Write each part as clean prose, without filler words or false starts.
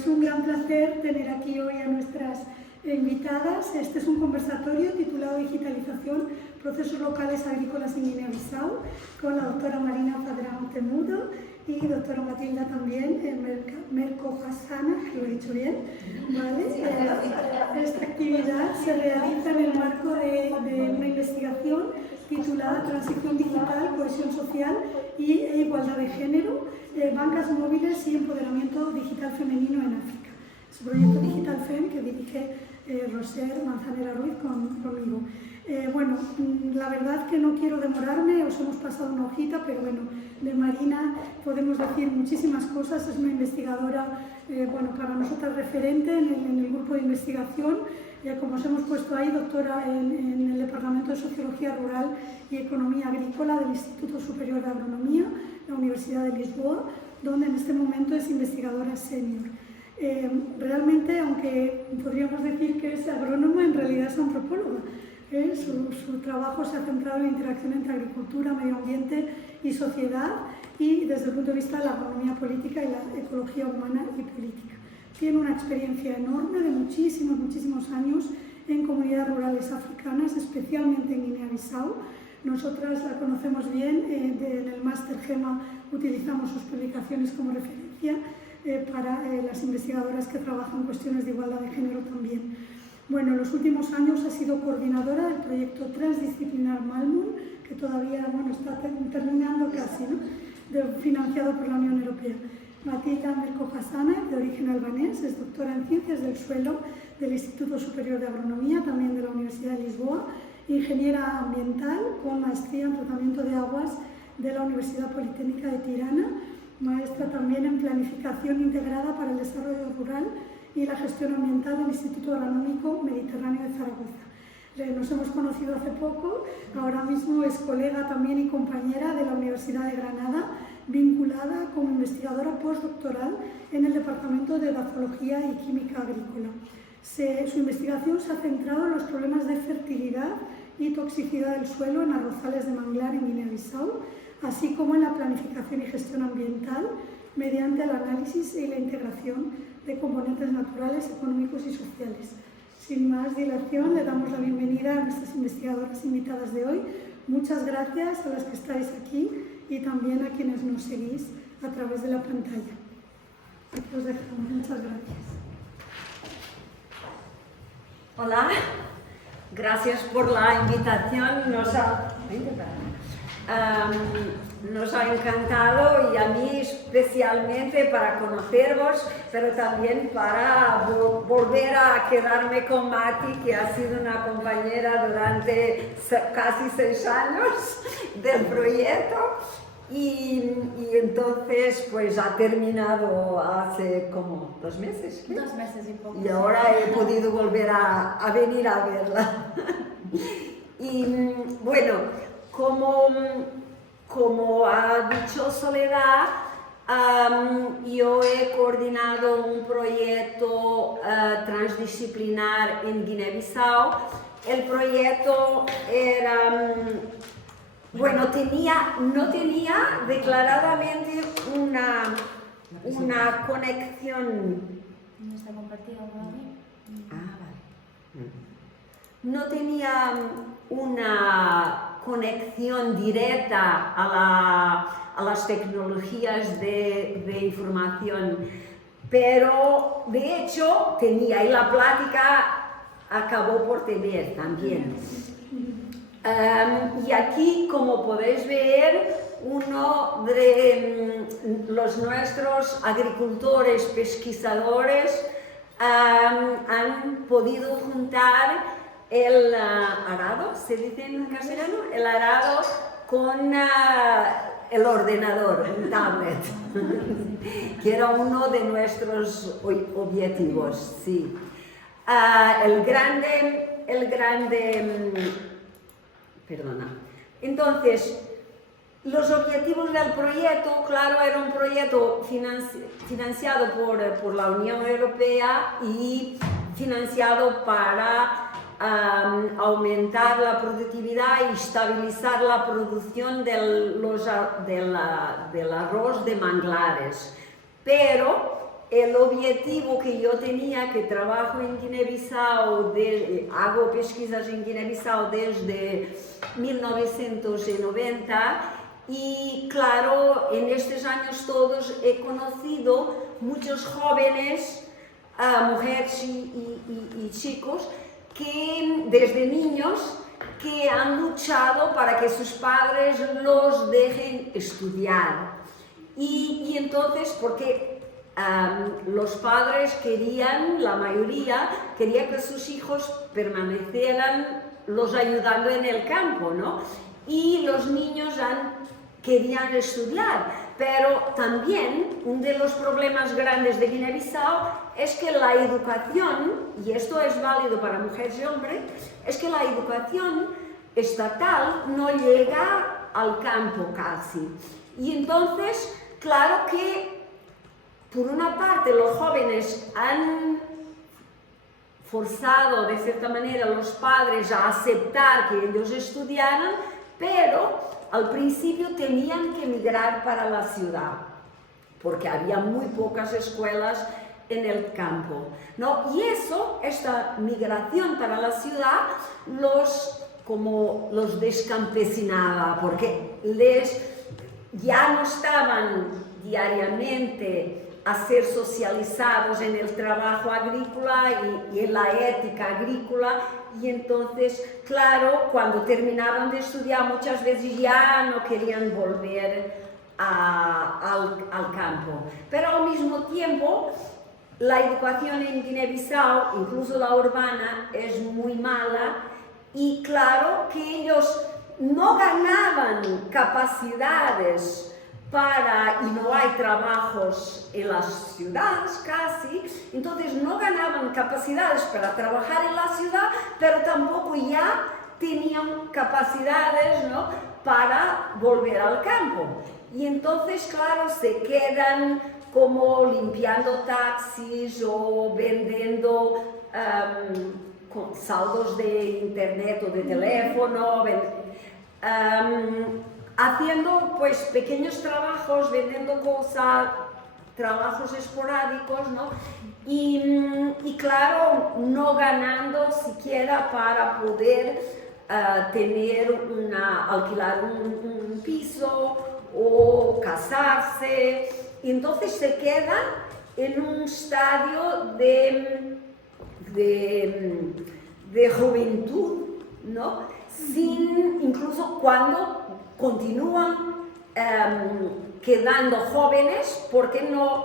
es un gran placer tener aquí hoy a nuestras invitadas. Este es un conversatorio titulado Digitalización, procesos locales agrícolas en Guinea-Bissau, con la doctora Marina Padrán Temudo y doctora Matilda también, Merco Hassana, que lo he dicho bien, ¿vale? Esta actividad se realiza en el marco de una investigación titulada Transición Digital, Cohesión Social e Igualdad de Género, bancas móviles y empoderamiento digital femenino en África. Es un proyecto Digital FEM que dirige Roser Manzanera Ruiz conmigo. Bueno, la verdad que no quiero demorarme, os hemos pasado una hojita, pero bueno, de Marina podemos decir muchísimas cosas. Es una investigadora, bueno, para nosotras referente en el grupo de investigación. Como os hemos puesto ahí, doctora en el Departamento de Sociología Rural y Economía Agrícola del Instituto Superior de Agronomía, la Universidad de Lisboa, donde en este momento es investigadora senior. Realmente, aunque podríamos decir que es agrónoma, en realidad es antropóloga. Su trabajo se ha centrado en la interacción entre agricultura, medio ambiente y sociedad, y desde el punto de vista de la agronomía política y la ecología humana y política. Tiene una experiencia enorme de muchísimos años en comunidades rurales africanas, especialmente en Guinea-Bissau. Nosotras la conocemos bien, en el máster GEMA utilizamos sus publicaciones como referencia para las investigadoras que trabajan cuestiones de igualdad de género también. Bueno, en los últimos años ha sido coordinadora del proyecto transdisciplinar Malmun, que todavía está terminando casi, ¿no? Financiado por la Unión Europea. Matilda Merco Hassana, de origen albanés, es doctora en Ciencias del Suelo del Instituto Superior de Agronomía, también de la Universidad de Lisboa, ingeniera ambiental con maestría en tratamiento de aguas de la Universidad Politécnica de Tirana, maestra también en planificación integrada para el desarrollo rural y la gestión ambiental del Instituto Agronómico Mediterráneo de Zaragoza. Nos hemos conocido hace poco, ahora mismo es colega también y compañera de la Universidad de Granada, vinculada como investigadora postdoctoral en el Departamento de Edafología y Química Agrícola. Su investigación se ha centrado en los problemas de fertilidad y toxicidad del suelo en arrozales de manglar en Guinea-Bissau, así como en la planificación y gestión ambiental mediante el análisis y la integración de componentes naturales, económicos y sociales. Sin más dilación, le damos la bienvenida a nuestras investigadoras invitadas de hoy. Muchas gracias a las que estáis aquí y también a quienes nos seguís a través de la pantalla. Os dejamos. Muchas gracias. Hola, gracias por la invitación. Nos ha encantado, y a mí especialmente, para conoceros, pero también para volver a quedarme con Mati, que ha sido una compañera durante casi 6 años del proyecto, y entonces pues ha terminado hace como 2 meses. ¿Qué? 2 meses y poco. Y ahora he podido volver a venir a verla. Y bueno, como ha dicho Soledad, yo he coordinado un proyecto transdisciplinar en Guinea-Bissau. El proyecto era, bueno, no tenía declaradamente una conexión. ¿No está compartido todavía? Vale. No tenía una conexión directa a las tecnologías de información, pero de hecho tenía, y la plática acabó por tener también. Y aquí, como podéis ver, uno de los nuestros agricultores pesquisadores han podido juntar el arado, ¿se dice en castellano? El arado con el ordenador, un tablet, que era uno de nuestros objetivos, sí. Perdona. Entonces, los objetivos del proyecto, claro, era un proyecto financiado por la Unión Europea y financiado para aumentar la productividad y estabilizar la producción del arroz de manglares. Pero el objetivo que yo tenía, que trabajo en Guinea-Bissau, hago pesquisas en Guinea-Bissau desde 1990 y claro, en estos años todos he conocido muchos jóvenes, mujeres y chicos, que desde niños que han luchado para que sus padres los dejen estudiar. Y entonces, porque los padres querían, la mayoría, quería que sus hijos permanecieran los ayudando en el campo, ¿no? Y los niños querían estudiar, pero también uno de los problemas grandes de Guinea-Bissau es que la educación, y esto es válido para mujeres y hombres, es que la educación estatal no llega al campo casi. Y entonces, claro que por una parte los jóvenes han forzado de cierta manera a los padres a aceptar que ellos estudiaran, pero al principio tenían que emigrar para la ciudad, porque había muy pocas escuelas en el campo, ¿no? Y esta migración para la ciudad los descampesinaba, porque ya no estaban diariamente a ser socializados en el trabajo agrícola y en la ética agrícola, y entonces, claro, cuando terminaban de estudiar muchas veces ya no querían volver al campo. Pero al mismo tiempo, la educación en Guinea-Bissau, incluso la urbana, es muy mala, y claro que ellos no ganaban capacidades y no hay trabajos en las ciudades casi, entonces no ganaban capacidades para trabajar en la ciudad, pero tampoco ya tenían capacidades, ¿no?, para volver al campo. Y entonces, claro, se quedan como limpiando taxis o vendiendo con saldos de internet o de teléfono, haciendo pues pequeños trabajos, vendiendo cosas, trabajos esporádicos, ¿no? Y claro, no ganando siquiera para poder alquilar un piso o casarse, y entonces se quedan en un estadio de juventud, ¿no? Incluso cuando continúan quedando jóvenes, porque no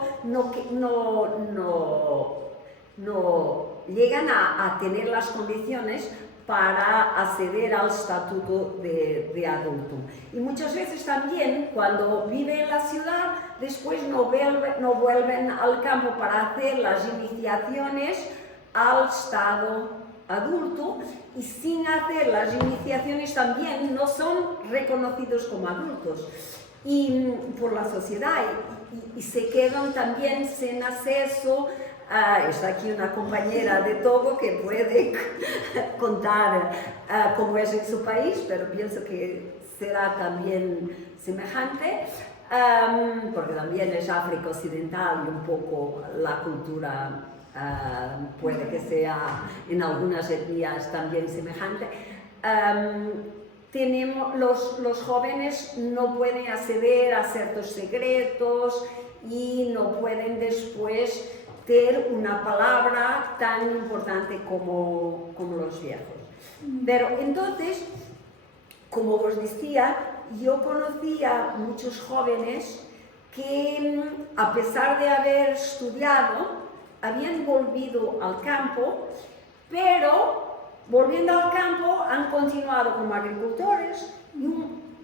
llegan a tener las condiciones para acceder al estatuto de adulto. Y muchas veces también, cuando viven en la ciudad, después no vuelven al campo para hacer las iniciaciones al estado adulto, y sin hacer las iniciaciones también no son reconocidos como adultos por la sociedad, y se quedan también sin acceso. Está aquí una compañera de Togo que puede contar cómo es en su país, pero pienso que será también semejante, porque también es África Occidental y un poco la cultura puede que sea en algunas etnias también semejante. Los jóvenes no pueden acceder a ciertos secretos y no pueden después tener una palabra tan importante como los viejos. Pero entonces, como os decía, yo conocía muchos jóvenes que, a pesar de haber estudiado, habían volvido al campo, pero volviendo al campo han continuado como agricultores, y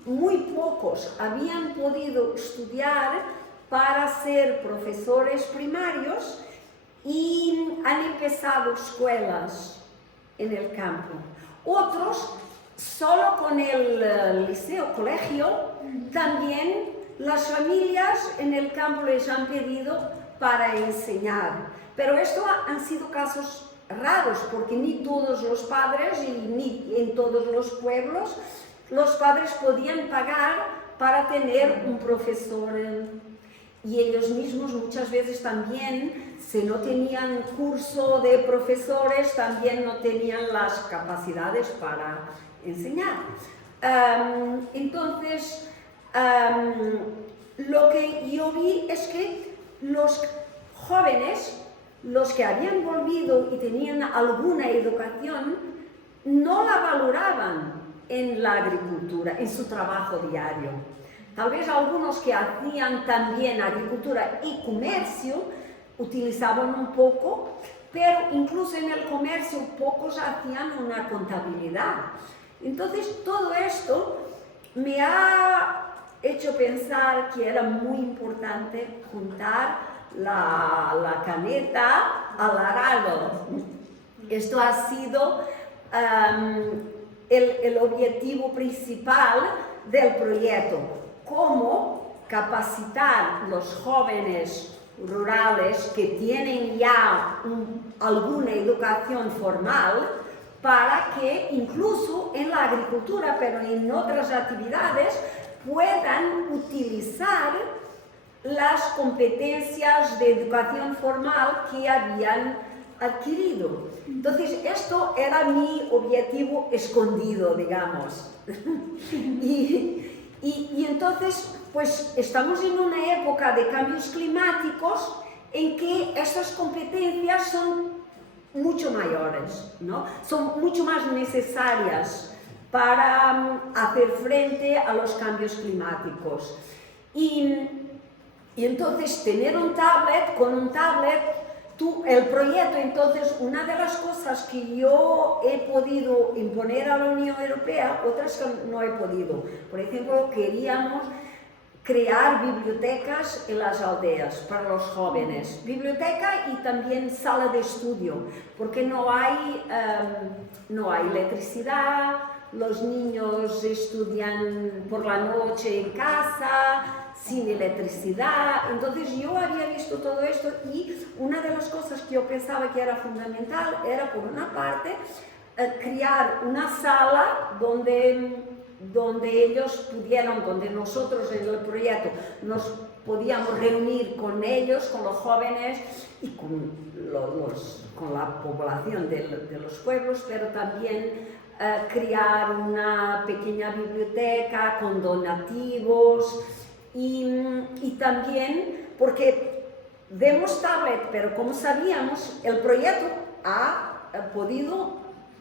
muy pocos habían podido estudiar para ser profesores primarios y han empezado escuelas en el campo. Otros, solo con el liceo, colegio, también las familias en el campo les han pedido para enseñar. Pero esto han sido casos raros, porque ni todos los padres y ni en todos los pueblos los padres podían pagar para tener un profesor. y ellos mismos muchas veces también, si no tenían curso de profesores, también no tenían las capacidades para enseñar. Entonces, lo que yo vi es que los jóvenes, los que habían volvido y tenían alguna educación, no la valoraban en la agricultura, en su trabajo diario. Tal vez algunos que hacían también agricultura y comercio utilizaban un poco, pero incluso en el comercio pocos hacían una contabilidad. Entonces todo esto me ha hecho pensar que era muy importante juntar la caneta al arado. Esto ha sido el objetivo principal del proyecto. Cómo capacitar los jóvenes rurales que tienen ya alguna educación formal para que incluso en la agricultura, pero en otras actividades, puedan utilizar las competencias de educación formal que habían adquirido. Entonces, esto era mi objetivo escondido, digamos. Y entonces, pues estamos en una época de cambios climáticos en que estas competencias son mucho mayores, ¿no? Son mucho más necesarias para hacer frente a los cambios climáticos. Y entonces tener un tablet, con un tablet, el proyecto, entonces, una de las cosas que yo he podido imponer a la Unión Europea, otras que no he podido. Por ejemplo, queríamos crear bibliotecas en las aldeas para los jóvenes. Biblioteca y también sala de estudio, porque no hay electricidad, los niños estudian por la noche en casa, sin electricidad. Entonces yo había visto todo esto y una de las cosas que yo pensaba que era fundamental era, por una parte, crear una sala donde ellos pudieran, donde nosotros en el proyecto nos podíamos reunir con ellos, con los jóvenes y con la población de los pueblos, pero también crear una pequeña biblioteca con donativos. Y también porque demos tablet, pero como sabíamos, el proyecto ha podido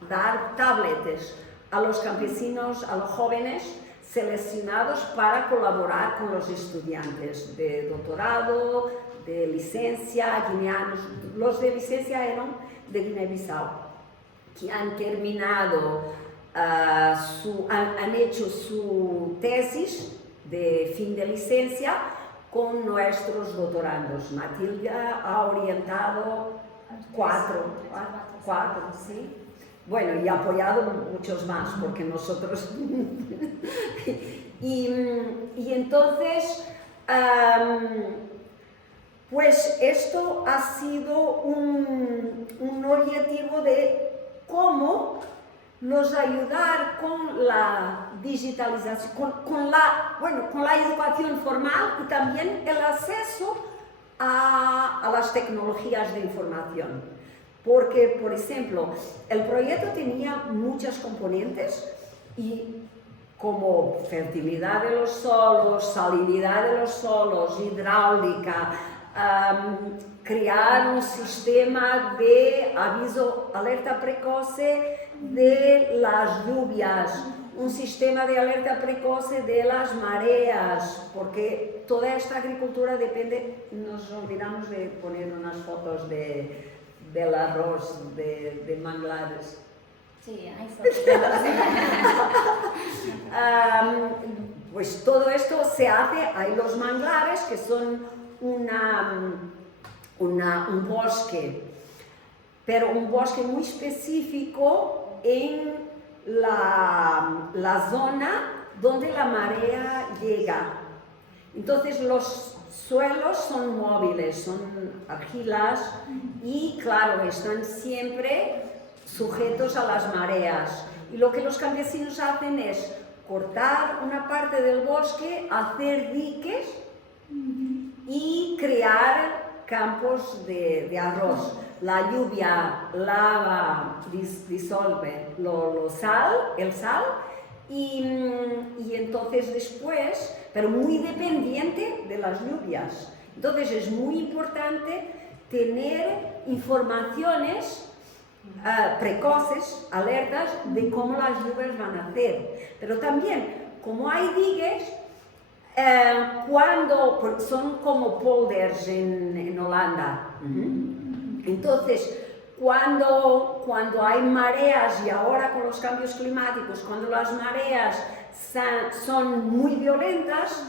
dar tablets a los campesinos, a los jóvenes seleccionados para colaborar con los estudiantes de doctorado, de licencia, guineanos. Los de licencia eran de Guinea-Bissau, que han terminado, han hecho su tesis de fin de licencia con nuestros doctorandos. Matilda ha orientado cuatro, ¿sí? Bueno, y ha apoyado muchos más, porque nosotros... y entonces, pues esto ha sido un objetivo de cómo nos ayudar con la digitalización, con la educación formal y también el acceso a las tecnologías de información. Porque, por ejemplo, el proyecto tenía muchas componentes y como fertilidad de los suelos, salinidad de los suelos, hidráulica, crear un sistema de aviso, alerta precoce de las lluvias, un sistema de alerta precoce de las mareas, porque toda esta agricultura depende, nos olvidamos de poner unas fotos del arroz, de manglares. Sí, hay fotos. Pues todo esto se hace, hay los manglares que son un bosque, pero un bosque muy específico en la zona donde la marea llega. Entonces los suelos son móviles, son argilas y claro, están siempre sujetos a las mareas. Y lo que los campesinos hacen es cortar una parte del bosque, hacer diques y crear campos de arroz. La lluvia lava, disuelve el sal y entonces después, pero muy dependiente de las lluvias. Entonces es muy importante tener informaciones precoces, alertas de cómo las lluvias van a hacer. Pero también, como hay digues, son como polders en Holanda. Entonces, cuando hay mareas, y ahora con los cambios climáticos, cuando las mareas son muy violentas,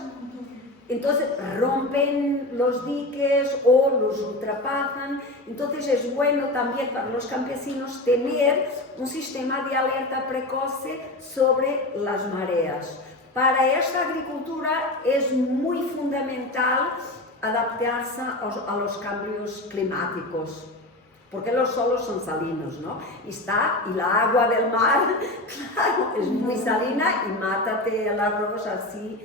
entonces rompen los diques o los ultrapasan. Entonces es bueno también para los campesinos tener un sistema de alerta precoce sobre las mareas. Para esta agricultura es muy fundamental adaptarse a los cambios climáticos, porque los suelos son salinos, ¿no? Y la agua del mar, claro, es muy salina y mátate el arroz así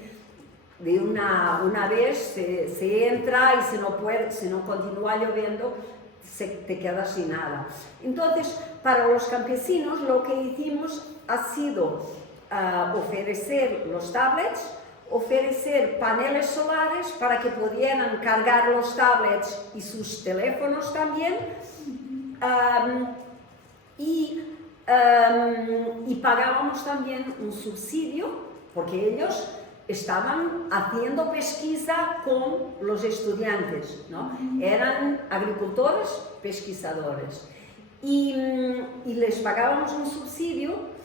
de una vez, se entra y si no continúa lloviendo, te quedas sin nada. Entonces, para los campesinos lo que hicimos ha sido ofrecer los tablets, ofrecer paneles solares para que pudieran cargar los tablets y sus teléfonos también, y pagábamos también un subsidio porque ellos estaban haciendo pesquisa con los estudiantes, ¿no? Eran agricultores, pesquisadores, y les pagábamos un subsidio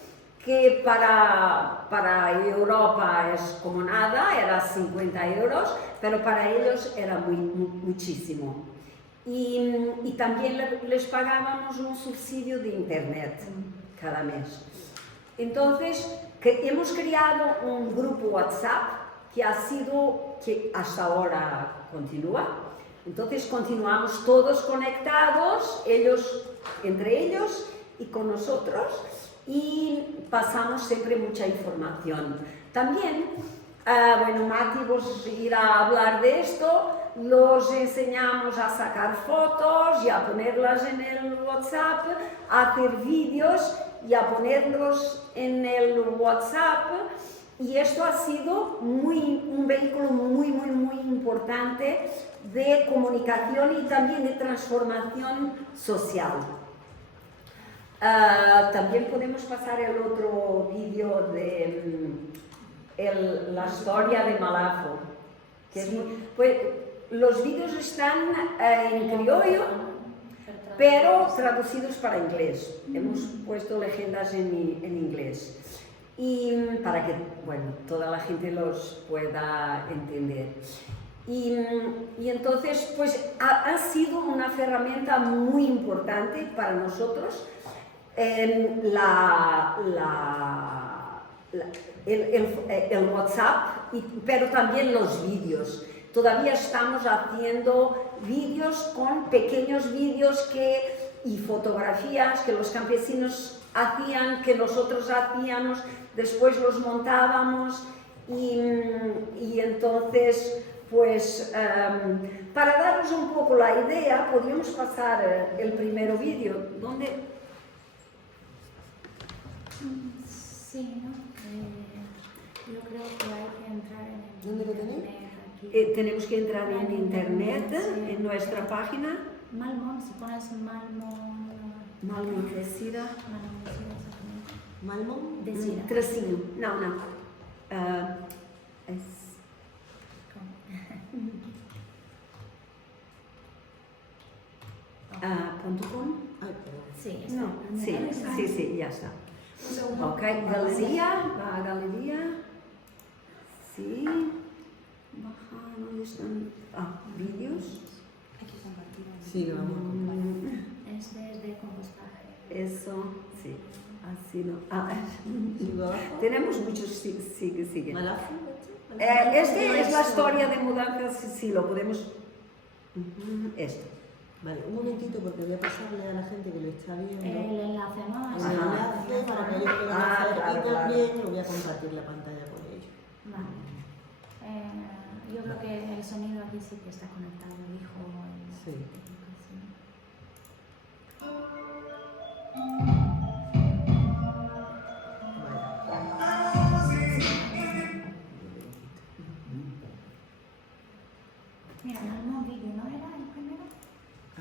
que para Europa es como nada, era 50 euros, pero para ellos era muchísimo. Y también les pagábamos un subsidio de internet cada mes. Entonces, hemos creado un grupo WhatsApp que hasta ahora continúa. Entonces continuamos todos conectados, entre ellos y con nosotros, y pasamos siempre mucha información. También, Mati irá a hablar de esto, los enseñamos a sacar fotos y a ponerlas en el WhatsApp, a hacer vídeos y a ponerlos en el WhatsApp, y esto ha sido un vehículo muy importante de comunicación y también de transformación social. También podemos pasar el otro vídeo de la historia de Malafo, que es los vídeos están en criollo, pero traducidos para inglés. Hemos puesto leyendas en inglés, y para que toda la gente los pueda entender. Y entonces ha sido una herramienta muy importante para nosotros, el WhatsApp, pero también los vídeos. Todavía estamos haciendo vídeos con pequeños vídeos y fotografías que los campesinos hacían, que nosotros hacíamos, después los montábamos, y entonces, para daros un poco la idea, podríamos pasar el primer vídeo. ¿Dónde? Sí, ¿no? Yo creo que hay que entrar en el ¿Dónde lo tenéis? Tenemos que entrar en internet, sí. en nuestra página. Malmon, si pones Malmon... Malmon Desira. Malmon Desira, exactamente. ¿Malmon? Desira. Tracinho. No. .com. Ay, perdón. Sí, está. No, sí, ya está. Ok, galería, va a galería. Sí. Baja, ¿dónde están? Vídeos. Sí, lo vamos a compartir. Este es de compostaje. Eso, sí. Ha sido. ¿Sigo abajo? Tenemos muchos, sigue. ¿Malafo? Este es la historia de mudanzas, sí, lo podemos. Esto. Vale, un momentito porque voy a pasarle a la gente que lo está viendo El enlace, ¿no? el enlace para que ellos puedan hacer, y también lo voy a compartir la pantalla con ellos. Vale. Yo creo que el el sonido aquí sí que está conectado, dijo el Sí. técnico, sí. Mira, el mismo vídeo, ¿no era el primero?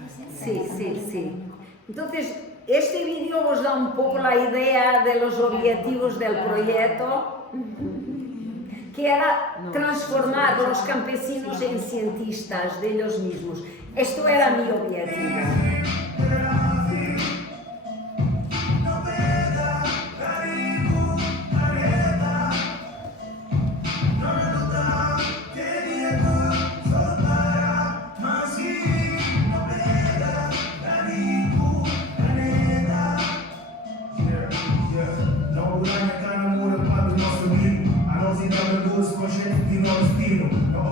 Ese, Sí, pero sí, también sí. era mejor. Entonces, este vídeo os da un poco la idea de los objetivos del proyecto, que era transformar los campesinos en cientistas de ellos mismos. Esto era mi objetivo.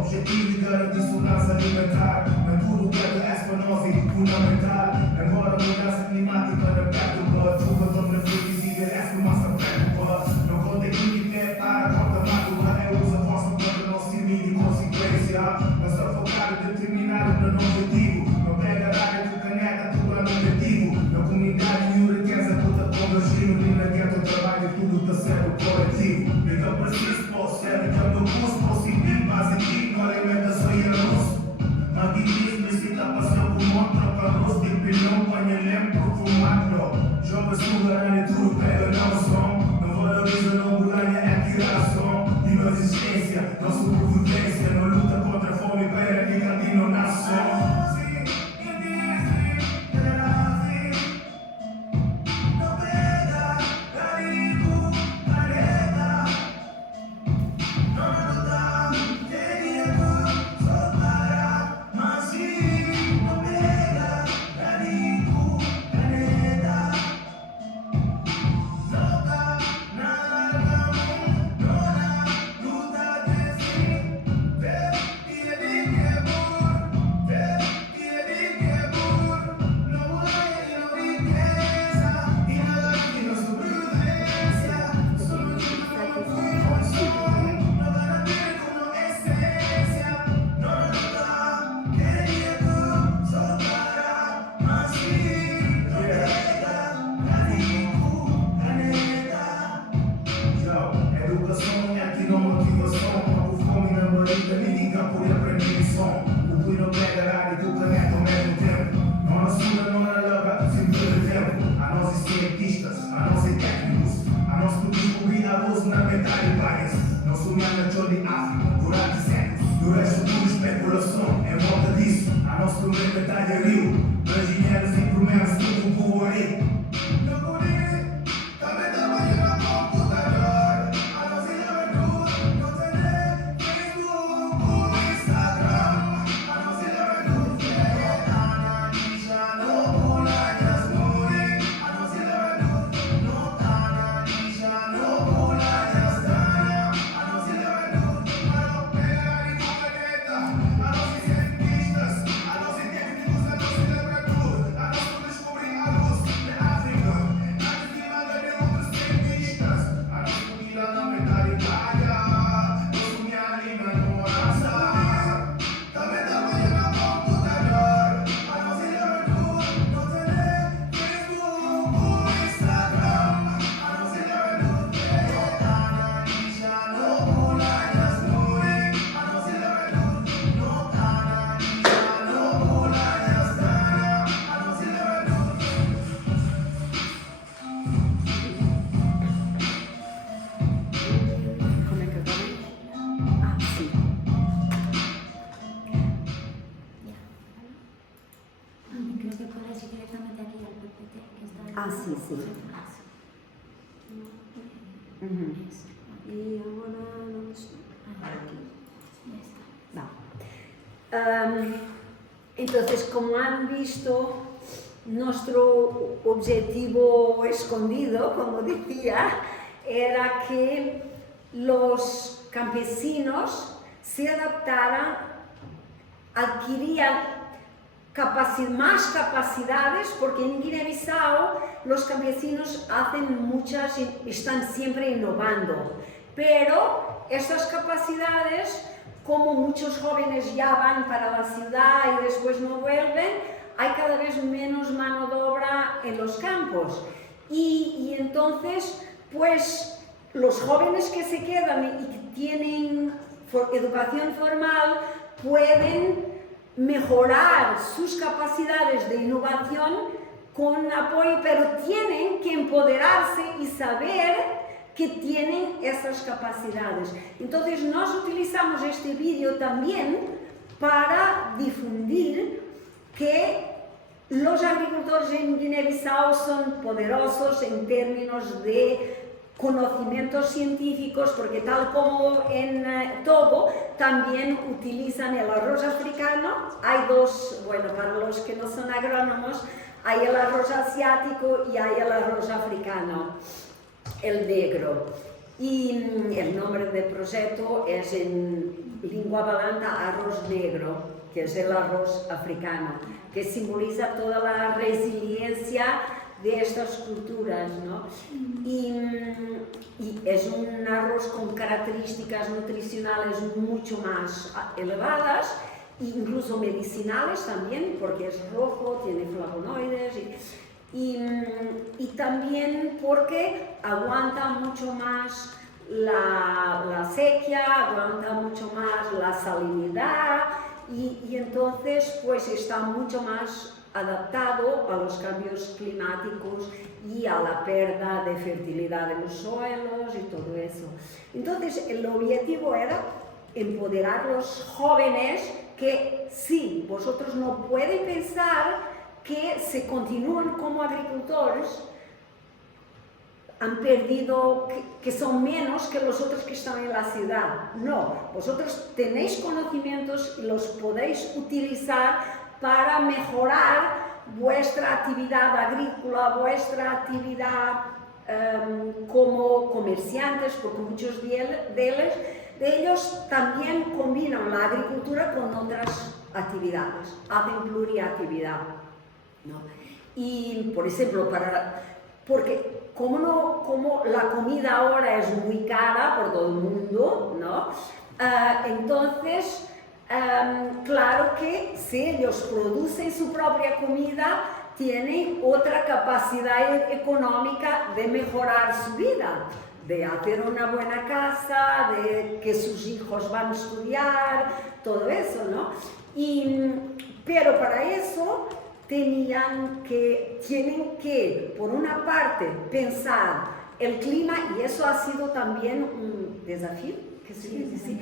Objetivi garanti segurança alimentar, mas tudo que é para nós é fundamental. Embora a mudança climática não perca a chuva tão reflexiva, é por nossa preocupação. Não contem que é para a conta matura, é usa a vossa para não servir de consequência. Mas só focar e determinar o plano objetivo. Não pega a área do caneta, tu plano negativo. Na comunidade e o riqueza, puta convergir, no na guerra, o trabalho, tudo está sendo coletivo. Então preciso, posso ser, então meu curso, posso ir, mas aqui. Alimentação e arroz. Magnífico, necessita passar por montra para arroz de pilão, panelém, perfumado. Joga sugarana e tudo pega não som. Não valoriza, não bulanha, é tiração. E na existência, não sobrevivência. Não luta contra a fome, pera que cantinho nação. Ah, sí, sí. Uhum. E agora vamos aquí. No. Entonces, como han visto, nuestro objetivo escondido, como decía, era que los campesinos se adaptaran, adquirían más capacidades, porque en Guinea-Bissau los campesinos están siempre innovando, pero estas capacidades como muchos jóvenes ya van para la ciudad y después no vuelven, hay cada vez menos mano de obra en los campos. Y entonces, pues, los jóvenes que se quedan y que tienen educación formal pueden mejorar sus capacidades de innovación con apoyo, pero tienen que empoderarse y saber que tienen esas capacidades. Entonces, nos utilizamos este vídeo también para difundir que los agricultores en Guinea-Bissau son poderosos en términos de conocimientos científicos, porque tal como en Togo también utilizan el arroz africano. Hay dos, bueno, para los que no son agrónomos, hay el arroz asiático y hay el arroz africano, el negro. Y el nombre del proyecto es en lengua balanta arroz negro, que es el arroz africano, que simboliza toda la resiliencia de estas culturas, ¿no? Y es un arroz con características nutricionales mucho más elevadas, incluso medicinales también, porque es rojo, tiene flavonoides y también porque aguanta mucho más la sequía, aguanta mucho más la salinidad y entonces pues está mucho más adaptado a los cambios climáticos y a la pérdida de fertilidad de los suelos y todo eso. Entonces el objetivo era empoderar a los jóvenes que sí, vosotros no pueden pensar que se continúan como agricultores, han perdido, que son menos que los otros que están en la ciudad. No, vosotros tenéis conocimientos y los podéis utilizar para mejorar vuestra actividad agrícola, vuestra actividad como comerciantes, porque muchos de ellos también combinan la agricultura con otras actividades, hacen pluriactividad, ¿no? Y, por ejemplo, porque como la comida ahora es muy cara por todo el mundo, ¿no? Entonces, claro que si ellos producen su propia comida, tienen otra capacidad económica de mejorar su vida, de hacer una buena casa, de que sus hijos van a estudiar, todo eso, ¿no? Pero para eso tienen que, por una parte, pensar el clima, y eso ha sido también un desafío, ¿qué se dice?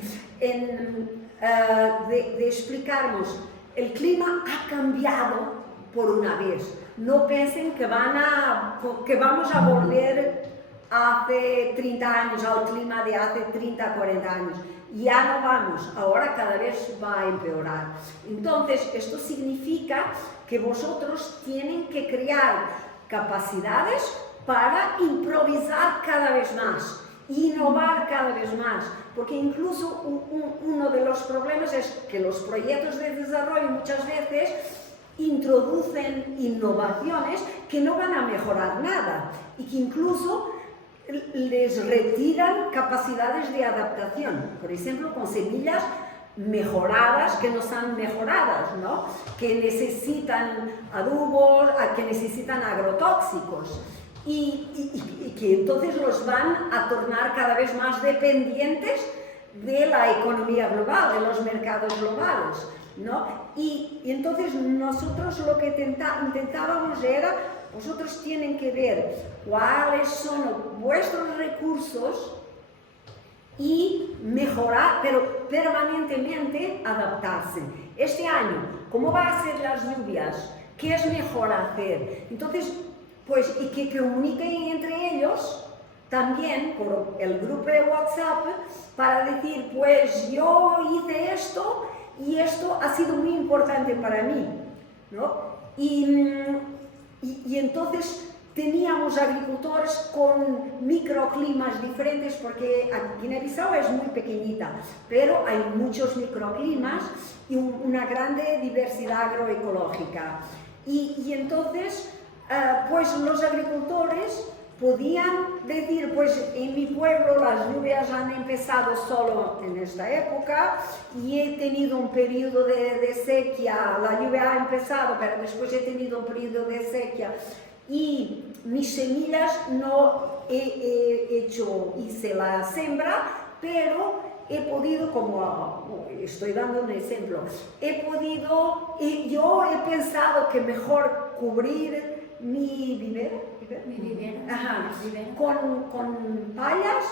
De explicarnos, el clima ha cambiado por una vez. No piensen que vamos a volver hace 30 años al clima de hace 30, 40 años. Ya no vamos, ahora cada vez va a empeorar. Entonces, esto significa que vosotros tienen que crear capacidades para improvisar cada vez más, innovar cada vez más, porque incluso uno de los problemas es que los proyectos de desarrollo muchas veces introducen innovaciones que no van a mejorar nada y que incluso les retiran capacidades de adaptación, por ejemplo con semillas mejoradas que no están mejoradas, ¿no? Que necesitan adubos, que necesitan agrotóxicos y que entonces los van a tornar cada vez más dependientes de la economía global, de los mercados globales, ¿no? Y entonces nosotros lo que intentábamos era, vosotros tienen que ver cuáles son vuestros recursos y mejorar, pero permanentemente adaptarse. Este año, ¿cómo van a ser las lluvias? ¿Qué es mejor hacer? Entonces, pues, y que comuniquen entre ellos también por el grupo de WhatsApp para decir, pues yo hice esto y esto ha sido muy importante para mí, ¿no? Y entonces teníamos agricultores con microclimas diferentes, porque Guinea-Bissau es muy pequeñita, pero hay muchos microclimas y una grande diversidad agroecológica. Y entonces, pues los agricultores podían decir, pues en mi pueblo las lluvias han empezado solo en esta época y he tenido un periodo de sequía, la lluvia ha empezado, pero después he tenido un periodo de sequía y mis semillas no hice la siembra, pero he podido, como estoy dando un ejemplo, yo he pensado que mejor cubrir mi vivero, ajá, con pajas,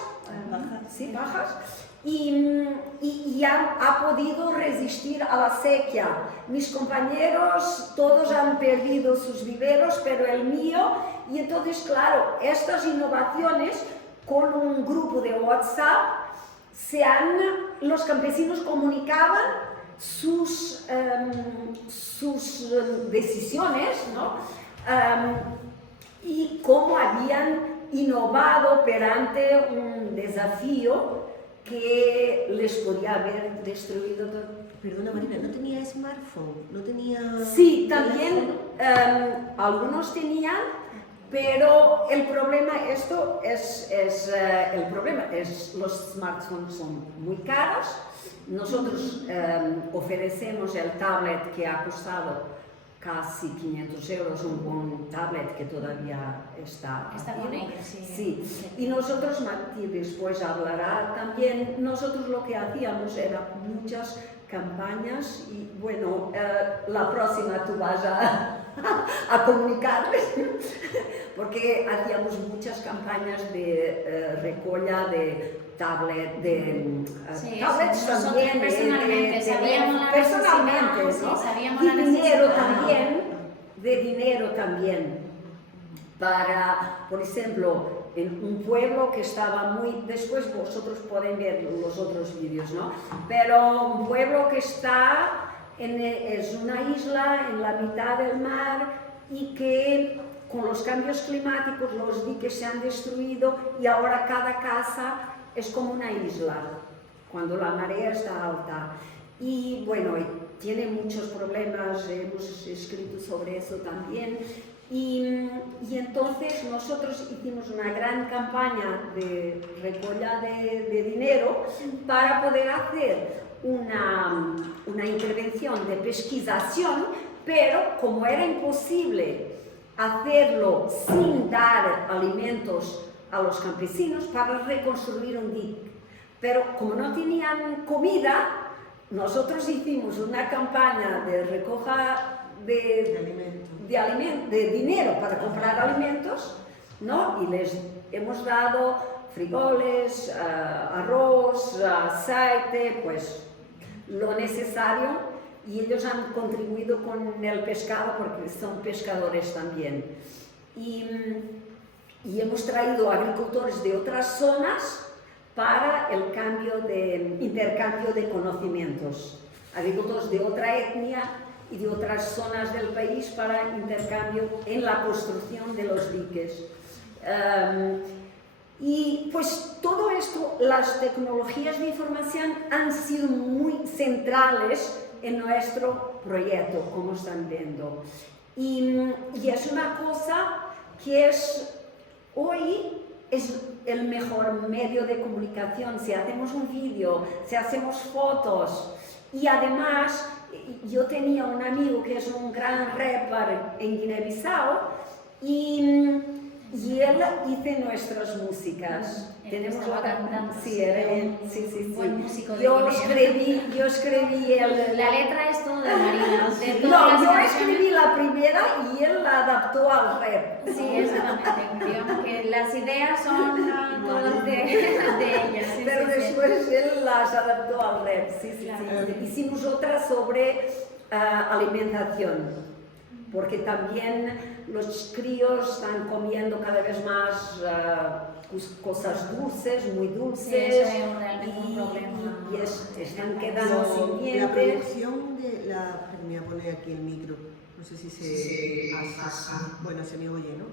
sí, pajas, y ha podido resistir a la sequía. Mis compañeros todos han perdido sus viveros, pero el mío, y entonces claro, estas innovaciones con un grupo de WhatsApp, los campesinos comunicaban sus decisiones, ¿no? Y cómo habían innovado perante un desafío que les podía haber destruido todo. Perdona Marina, ¿no tenía smartphone? ¿No tenía...? Sí, también algunos tenían, pero el problema, los smartphones son muy caros. Nosotros ofrecemos el tablet que ha costado casi 500 euros, un buen tablet que todavía está con ellos, sí. Y nosotros, Mati después hablará también, nosotros lo que hacíamos era muchas campañas y bueno, la próxima tú vas a comunicarles, porque hacíamos muchas campañas de recolla de tablet, tablets también, personalmente, ¿no? Y dinero también, para, por ejemplo, en un pueblo que estaba muy, después vosotros pueden ver los otros vídeos, ¿no? Pero un pueblo que está, es una isla en la mitad del mar y que con los cambios climáticos los diques se han destruido y ahora cada casa es como una isla cuando la marea está alta. Y bueno, tiene muchos problemas, hemos escrito sobre eso también. Y entonces nosotros hicimos una gran campaña de recolla de dinero para poder hacer una intervención de pesquisación, pero como era imposible hacerlo sin dar alimentos a los campesinos para reconstruir un dique, pero como no tenían comida, nosotros hicimos una campaña de recoja de dinero para comprar alimentos, ¿no? Y les hemos dado frijoles, arroz, aceite, pues lo necesario, y ellos han contribuido con el pescado porque son pescadores también. Y hemos traído agricultores de otras zonas para el intercambio de conocimientos, agricultores de otra etnia y de otras zonas del país para intercambio en la construcción de los diques. Y pues todo esto, las tecnologías de información han sido muy centrales en nuestro proyecto, como están viendo. Y es una cosa que hoy es el mejor medio de comunicación. Si hacemos un vídeo, si hacemos fotos, y además yo tenía un amigo que es un gran rapper en Guinea-Bissau y él hizo nuestras músicas. Tenemos cantando. Sí, Buen músico de yo Guinea. escribí La letra es todo de Marina. No, yo escribí la primera y él la adaptó al rap. Sí, exactamente. Digamos que las ideas son todas de ella. Sí, pero después él las adaptó al rap. Sí. Hicimos otra sobre alimentación, porque también los críos están comiendo cada vez más cosas dulces, muy dulces, sí, eso es realmente un problema. Y están quedando sin dientes. La producción de me voy a poner aquí el micro, no sé si se... bueno, se me oye, ¿no?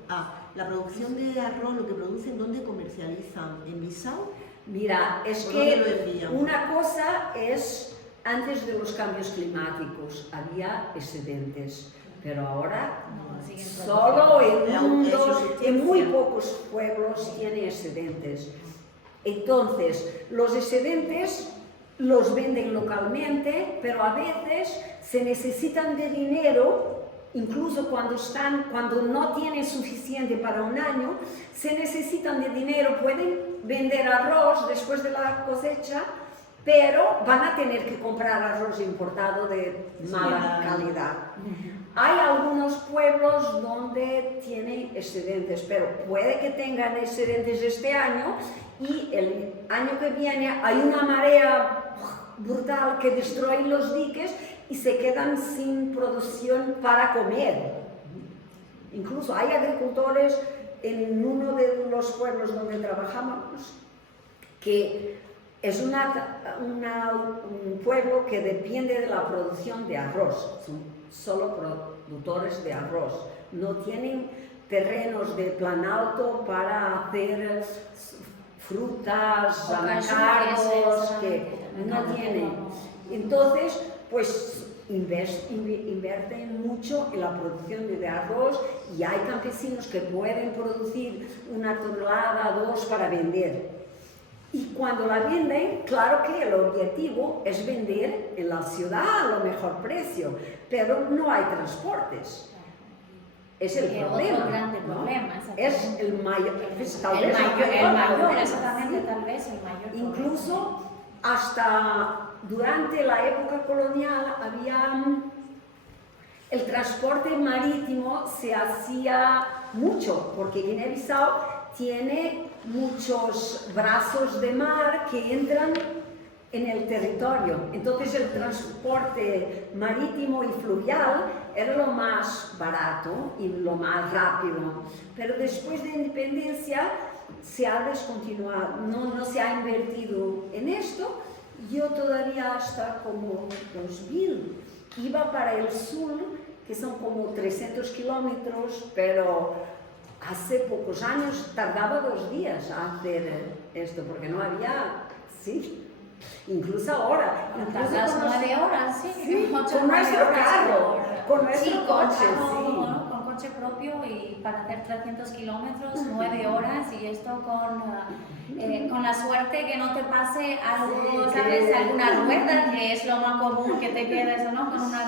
La producción de arroz, lo que producen, ¿dónde comercializan? ¿En Bissau? Mira, es que una cosa es, antes de los cambios climáticos había excedentes. pero ahora No, siguen solo en muy autosuficiencia. pocos pueblos tiene excedentes. Entonces, los excedentes los venden localmente, pero a veces se necesitan de dinero, incluso cuando no tienen suficiente para un año, se necesitan de dinero, pueden vender arroz después de la cosecha, pero van a tener que comprar arroz importado de mala calidad. Hay algunos pueblos donde tienen excedentes, pero puede que tengan excedentes este año y el año que viene hay una marea brutal que destruye los diques y se quedan sin producción para comer. Incluso hay agricultores en uno de los pueblos donde trabajamos que es un pueblo que depende de la producción de arroz, son solo productores de arroz, no tienen terrenos de plan alto para hacer frutas, anacardos, que no tienen. Entonces, pues invierten mucho en la producción de arroz y hay campesinos que pueden producir 1 tonelada, 2 para vender. Y cuando la venden, claro que el objetivo es vender en la ciudad a lo mejor precio, pero no hay transportes. Es el problema. Otro grande ¿no? problema. Es el mayor, El mayor, exactamente, tal vez el mayor. Incluso hasta durante la época colonial había el transporte marítimo se hacía mucho, porque Guinea-Bissau tiene muchos brazos de mar que entran en el territorio. Entonces el transporte marítimo y fluvial era lo más barato y lo más rápido. Pero después de independencia se ha descontinuado, no se ha invertido en esto. Yo todavía hasta como 2000 iba para el sur, que son como 300 kilómetros, pero hace pocos años tardaba 2 días a hacer esto, porque no había, sí, incluso ahora. Tardas 9 horas, sí, Sí, 8 con nuestro carro, con nuestro sí, coche, carro, sí. ¿no? Con coche propio y para hacer 300 kilómetros, 9 horas y esto con la suerte que no te pase algo, Sí, ¿sabes? que- Alguna rueda, que es lo más común que te quedes, ¿no? Con una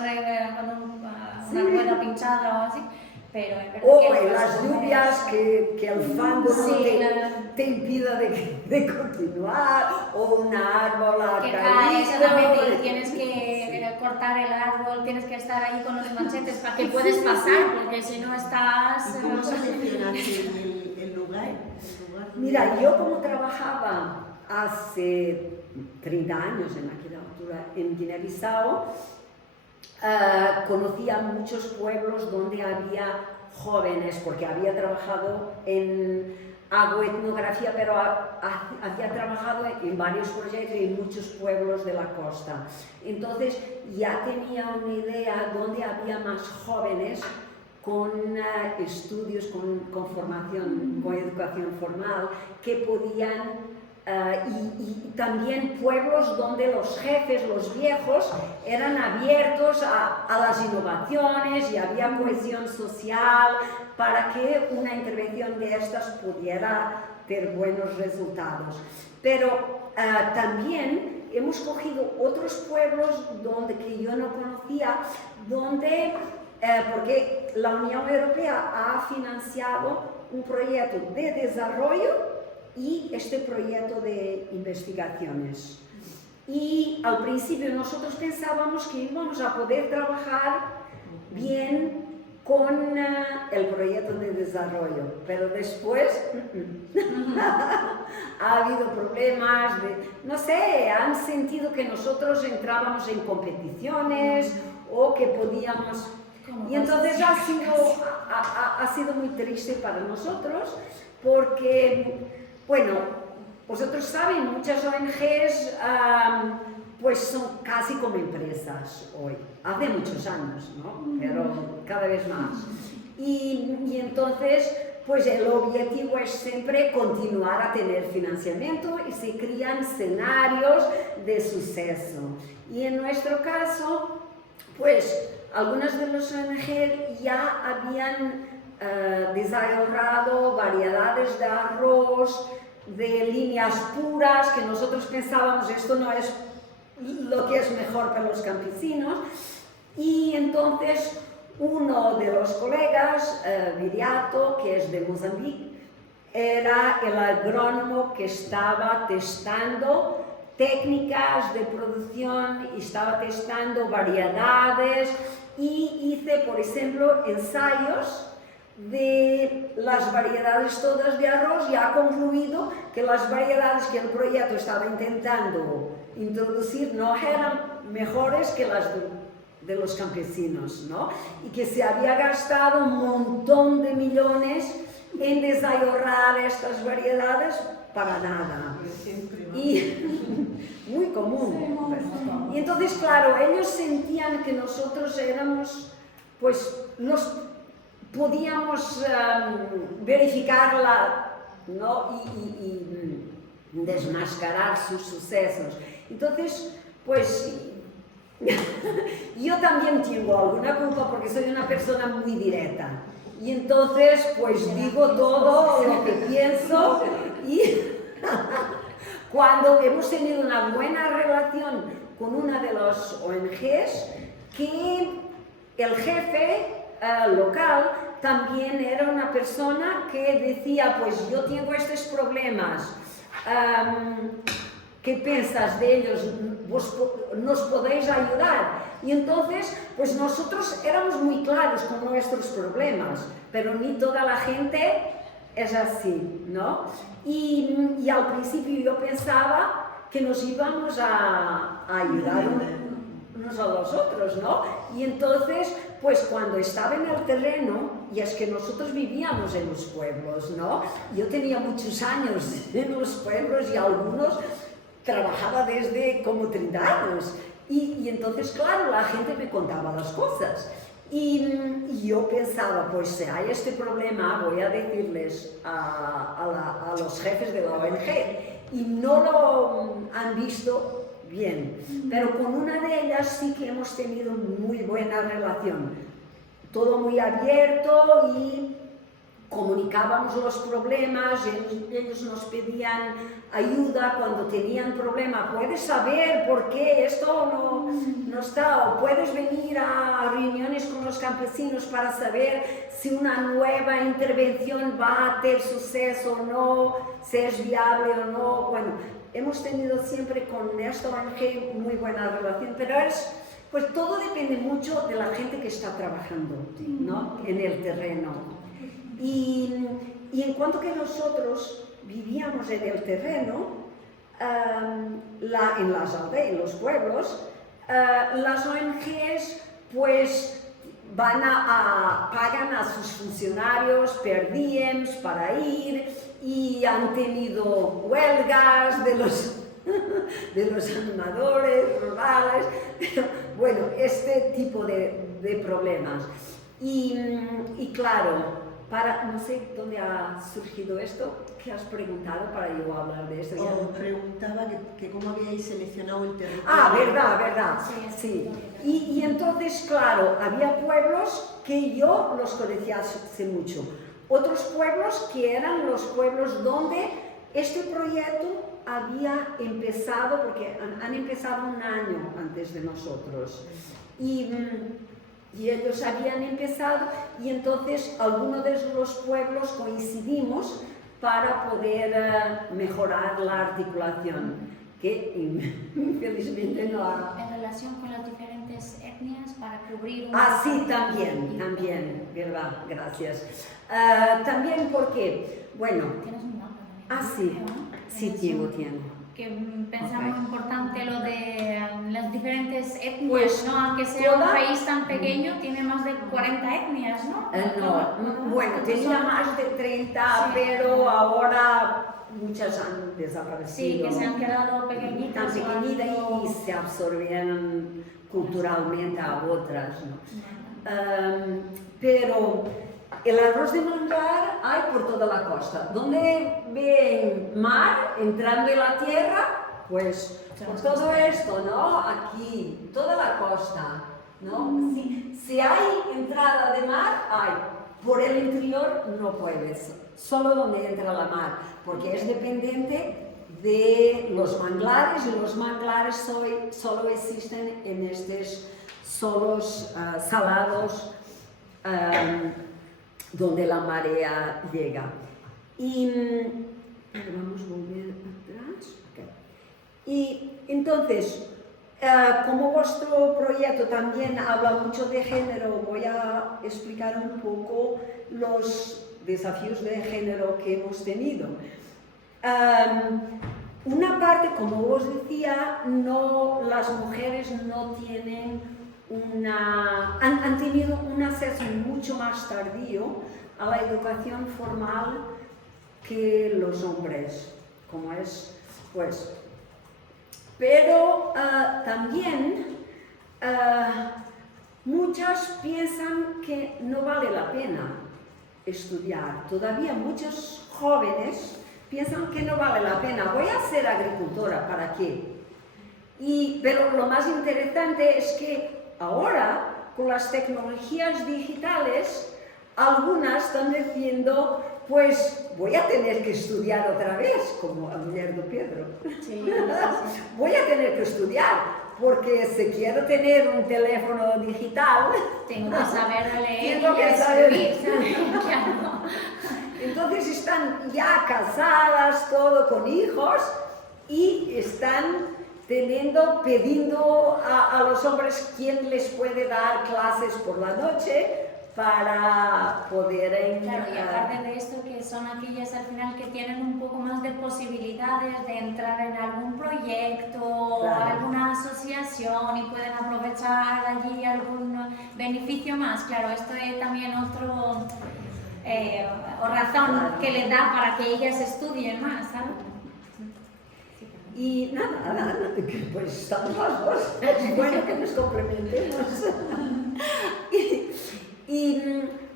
rueda pinchada o así. Pero es verdad O que en los las hombres- lluvias que el fango no Sí, te impida de continuar, o un árbol ha que caído. cae exactamente y tienes que cortar el árbol, tienes que estar ahí con los machetes para que puedas pasar, porque si no estás... ¿Y cómo seleccionaste el lugar? Mira, yo como trabajaba hace 30 años en aquella altura en Guinea-Bissau, conocía muchos pueblos donde había jóvenes, porque había trabajado en agroetnografía, pero había trabajado en varios proyectos y en muchos pueblos de la costa. Entonces ya tenía una idea donde había más jóvenes con estudios, con formación, con educación formal, que podían y también pueblos donde los jefes, los viejos, eran abiertos a las innovaciones y había cohesión social para que una intervención de estas pudiera tener buenos resultados. Pero también hemos cogido otros pueblos que yo no conocía, donde, porque la Unión Europea ha financiado un proyecto de desarrollo y este proyecto de investigaciones. Y al principio nosotros pensábamos que íbamos a poder trabajar bien con el proyecto de desarrollo, pero después ha habido problemas, no sé, han sentido que nosotros entrábamos en competiciones o que podíamos... Y entonces ha sido muy triste para nosotros porque... Bueno, vosotros saben, muchas ONGs pues son casi como empresas hoy, hace muchos años, ¿no? Pero cada vez más. Y entonces, pues el objetivo es siempre continuar a tener financiamiento y se crean escenarios de suceso. Y en nuestro caso, pues algunas de los ONG ya habían desarrollado variedades de arroz, de líneas puras, que nosotros pensábamos esto no es lo que es mejor para los campesinos, y entonces uno de los colegas, Viriato, que es de Mozambique, era el agrónomo que estaba testando técnicas de producción y estaba testando variedades, y hice, por ejemplo, ensayos de las variedades todas de arroz, y ha concluido que las variedades que el proyecto estaba intentando introducir no eran mejores que las de los campesinos, ¿no? Y que se había gastado un montón de millones en desarrollar estas variedades para nada. Y muy común. Y entonces, claro, ellos sentían que nosotros éramos, pues, podíamos verificarla, ¿no? y desmascarar sus sucesos. Entonces, pues, yo también tengo alguna culpa porque soy una persona muy directa. Y entonces, pues, digo todo lo que pienso, y cuando hemos tenido una buena relación con una de las ONGs, que el jefe local también era una persona que decía, pues yo tengo estos problemas, ¿qué piensas de ellos? ¿Nos podéis ayudar? Y entonces, pues nosotros éramos muy claros con nuestros problemas, pero ni toda la gente es así, ¿no? Y al principio yo pensaba que nos íbamos a ayudar unos a los otros, ¿no? Y entonces, pues cuando estaba en el terreno, y es que nosotros vivíamos en los pueblos, ¿no? Yo tenía muchos años en los pueblos y algunos trabajaba desde como 30 años. Y entonces, claro, la gente me contaba las cosas. Y yo pensaba, pues si hay este problema, voy a decirles a los jefes de la ONG. Y no lo han visto bien, pero con una de ellas sí que hemos tenido muy buena relación, todo muy abierto, y comunicábamos los problemas, ellos nos pedían ayuda cuando tenían problema. ¿Puedes saber por qué esto no está? ¿O puedes venir a reuniones con los campesinos para saber si una nueva intervención va a tener suceso o no, si es viable o no? Bueno, hemos tenido siempre con esta ONG muy buena relación, pero pues todo depende mucho de la gente que está trabajando, ¿no? En el terreno. Y en cuanto que nosotros vivíamos en el terreno, en las aldeas, en los pueblos, las ONGs pues pagan a sus funcionarios per diems para ir, y han tenido huelgas de los animadores rurales, pero bueno, este tipo de problemas. Y claro, no sé dónde ha surgido esto. ¿Qué has preguntado para yo hablar de esto? Os preguntaba que cómo habíais seleccionado el territorio. Ah, verdad. Sí. Y entonces, claro, había pueblos que yo los conocía hace mucho. Otros pueblos que eran los pueblos donde este proyecto había empezado, porque han empezado un año antes de nosotros. Y ellos habían empezado, y entonces algunos de los pueblos coincidimos para poder mejorar la articulación, que infelizmente no ha... En relación con las diferentes etnias para cubrir... sí, también, verdad, gracias. También porque, bueno... ¿Tienes un mapa? Sí, tengo. Que pensamos importante lo de las diferentes etnias, Pues, ¿no? Aunque sea un país tan pequeño, tiene más de 40 etnias, ¿no? Bueno, tenía más de 30, sí, pero ahora muchas han desaparecido. Sí, que se han quedado pequeñitas. Tan pequeñitas y se absorbieron culturalmente a otras, ¿no? Pero el arroz de manjar hay por toda la costa. Donde ven mar entrando en la tierra, pues por todo esto, ¿no? Aquí, toda la costa, ¿no? Si hay entrada de mar, hay. Por el interior no puedes, solo donde entra la mar, porque es dependiente de los manglares, y los manglares solo existen en estos solos salados donde la marea llega. Y vamos a volver atrás. Okay. Y entonces, como vuestro proyecto también habla mucho de género, voy a explicar un poco los desafíos de género que hemos tenido. Una parte, como os decía, las mujeres no tienen han tenido un acceso mucho más tardío a la educación formal que los hombres, como es, pues. Pero también muchas piensan que no vale la pena estudiar. Todavía muchos jóvenes piensan que no vale la pena. Voy a ser agricultora, ¿para qué? Pero lo más interesante es que ahora, con las tecnologías digitales, algunas están diciendo, pues voy a tener que estudiar otra vez, como a mujer de Pedro. Sí. Voy a tener que estudiar, porque si quiero tener un teléfono digital, Tengo que saber leer tengo y que saber. escribir, ¿sabes? Claro. Entonces están ya casadas, todo con hijos, y están pidiendo a los hombres quién les puede dar clases por la noche para poder... Claro, y aparte de esto, que son aquellas al final que tienen un poco más de posibilidades de entrar en algún proyecto, Claro. alguna asociación, y pueden aprovechar allí algún beneficio más. Claro, esto es también otro razón Claro. que les da para que ellas estudien más, ¿sabes? Y nada, pues estamos las dos, es bueno que nos complementemos.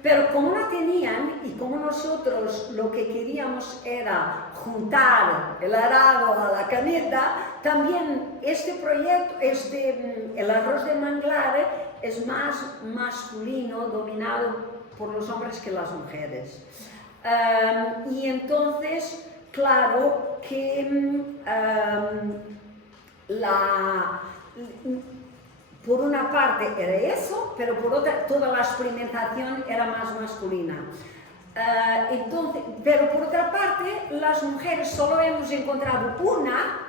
Pero como no tenían, y como nosotros lo que queríamos era juntar el arado a la caneta, también este proyecto, el arroz de manglar, es más masculino, dominado por los hombres que las mujeres. Y entonces, claro que por una parte era eso, pero por otra toda la experimentación era más masculina. Pero por otra parte, las mujeres solo hemos encontrado una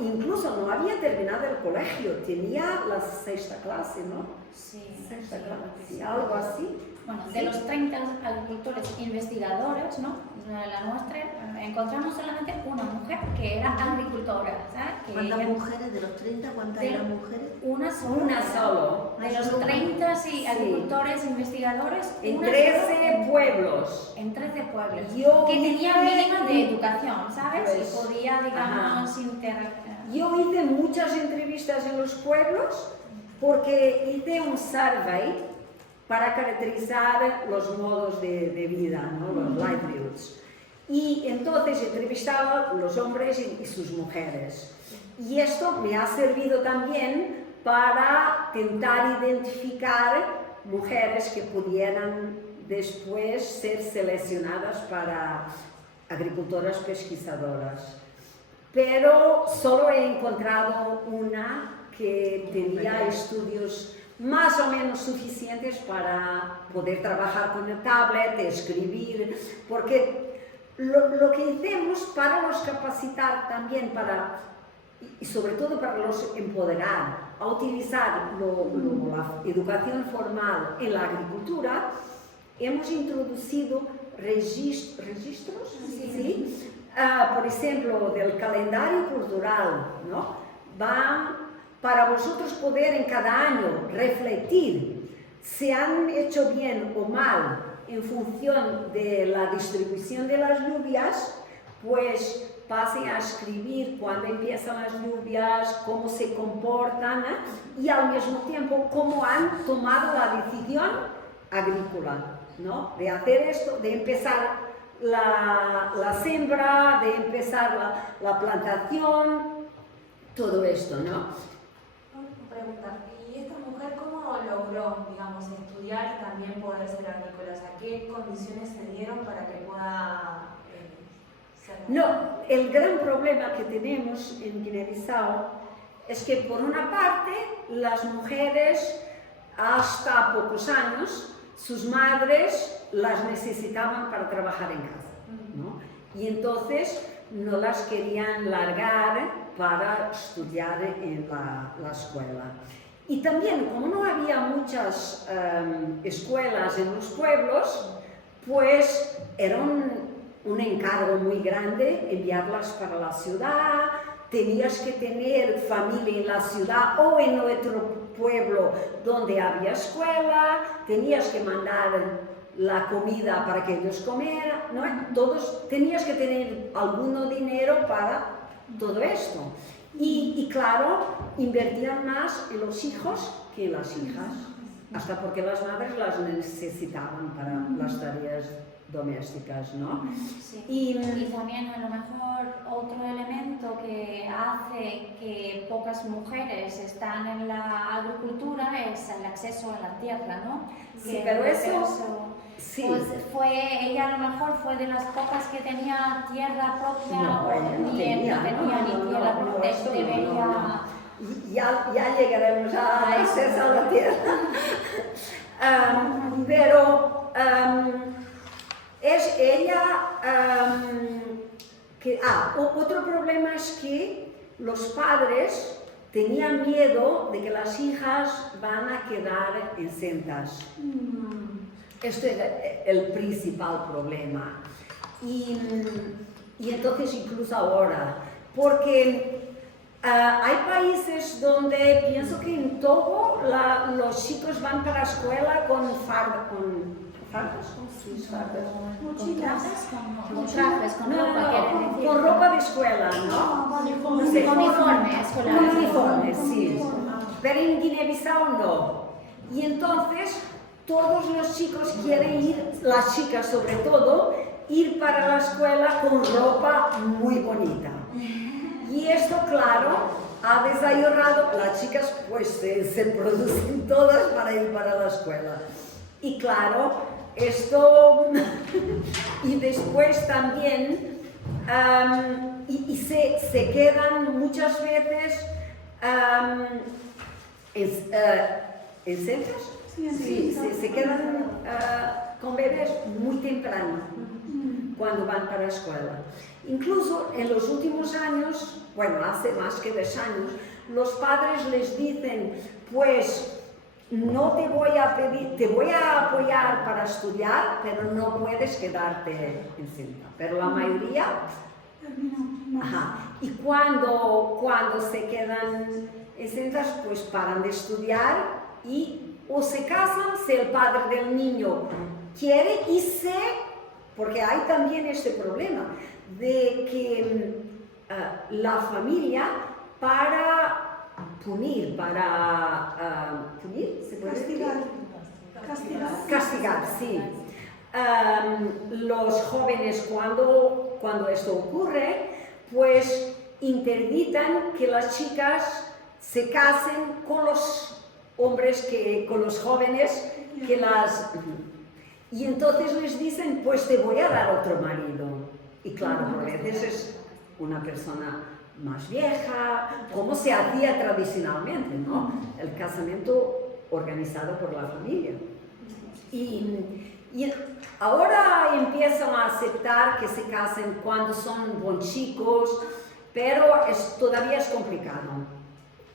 incluso no había terminado el colegio, tenía la 6ª clase, ¿no? Sí, 6ª clase, sí, algo así. Bueno, de los 30 agricultores investigadores, ¿no? La nuestra, encontramos solamente una mujer que era agricultora, ¿sabes? Que ¿Cuántas ella- mujeres de los 30? ¿Cuántas eran mujeres? Una sola. Una solo. De los 30 sí, agricultores investigadores, En una 13 sola. pueblos. En 13 pueblos. Yo que tenían hice- mínima de educación, ¿sabes? Pues, y podía, digamos, interactuar. Yo hice muchas entrevistas en los pueblos porque hice un survey para caracterizar los modos de vida, ¿no? Los livelihoods. Y entonces entrevistaba a los hombres y sus mujeres. Y esto me ha servido también para tentar identificar mujeres que pudieran después ser seleccionadas para agricultoras pesquisadoras. Pero solo he encontrado una que tenía estudios más o menos suficientes para poder trabajar con el tablet, escribir, porque lo que hacemos para los capacitar también, y sobre todo para los empoderar, a utilizar la educación formal en la agricultura, hemos introducido registros, ¿sí? Por ejemplo, del calendario cultural, ¿no? Para vosotros poder en cada año refletir si han hecho bien o mal en función de la distribución de las lluvias, pues pasen a escribir cuándo empiezan las lluvias, cómo se comportan, y al mismo tiempo cómo han tomado la decisión agrícola, ¿no? De hacer esto, de empezar la siembra, de empezar la plantación, todo esto, ¿no? Pregunta, ¿y esta mujer decidió, digamos, estudiar y también poder ser agrícola? O sea, ¿qué condiciones se dieron para que pueda ser? No, el gran problema que tenemos en Guinea-Bissau es que por una parte las mujeres hasta pocos años sus madres las necesitaban para trabajar en casa, ¿no? Y entonces no las querían largar para estudiar en la escuela. Y también, como no había muchas escuelas en los pueblos, pues era un encargo muy grande enviarlas para la ciudad. Tenías que tener familia en la ciudad o en otro pueblo donde había escuela, tenías que mandar la comida para que ellos comieran, ¿no? Todos tenías que tener algún dinero para todo esto. Y claro, invertían más en los hijos que en las hijas, hasta porque las madres las necesitaban para las tareas domésticas, ¿no? Sí. Y también a lo mejor otro elemento que hace que pocas mujeres están en la agricultura es el acceso a la tierra, ¿no? Sí, pero eso... Sí. Pues ella a lo mejor fue de las pocas que tenía tierra propia, No, ella no ni tenía, ni tierra propia, esto debería... no. Ya llegaremos al acceso a la tierra. Pero es ella que... otro problema es que los padres tenían miedo de que las hijas van a quedar encintas. Esto es el principal problema. Y entonces incluso ahora, porque hay países donde pienso que en Togo los chicos van para la escuela con fardas, con ropa de escuela, ¿no? Con uniforme escolar. Con uniforme, sí. Pero en Guinea-Bissau no. Y entonces todos los chicos quieren ir, las chicas sobre todo, ir para la escuela con ropa muy bonita. Y esto, claro, ha desayunado, las chicas pues se producen todas para ir para la escuela. Y claro, esto, y después también, se quedan muchas veces encintas. Sí, se quedan con bebés muy temprano cuando van para la escuela. Incluso en los últimos años, bueno, hace más que 10 años, los padres les dicen, pues no te voy a pedir, te voy a apoyar para estudiar, pero no puedes quedarte encinta. Pero la mayoría... Ajá. Y cuando se quedan encintas, pues paran de estudiar y o se casan si el padre del niño quiere porque hay también este problema de que la familia para punir, ¿se puede decir? Castigar, sí. Los jóvenes cuando esto ocurre, pues interditan que las chicas se casen con los hombres con los jóvenes que las... Y entonces les dicen, pues te voy a dar otro marido. Y claro, a veces es una persona más vieja, como se hacía tradicionalmente, ¿no? El casamiento organizado por la familia. Y ahora empiezan a aceptar que se casen cuando son buenos chicos, pero todavía es complicado.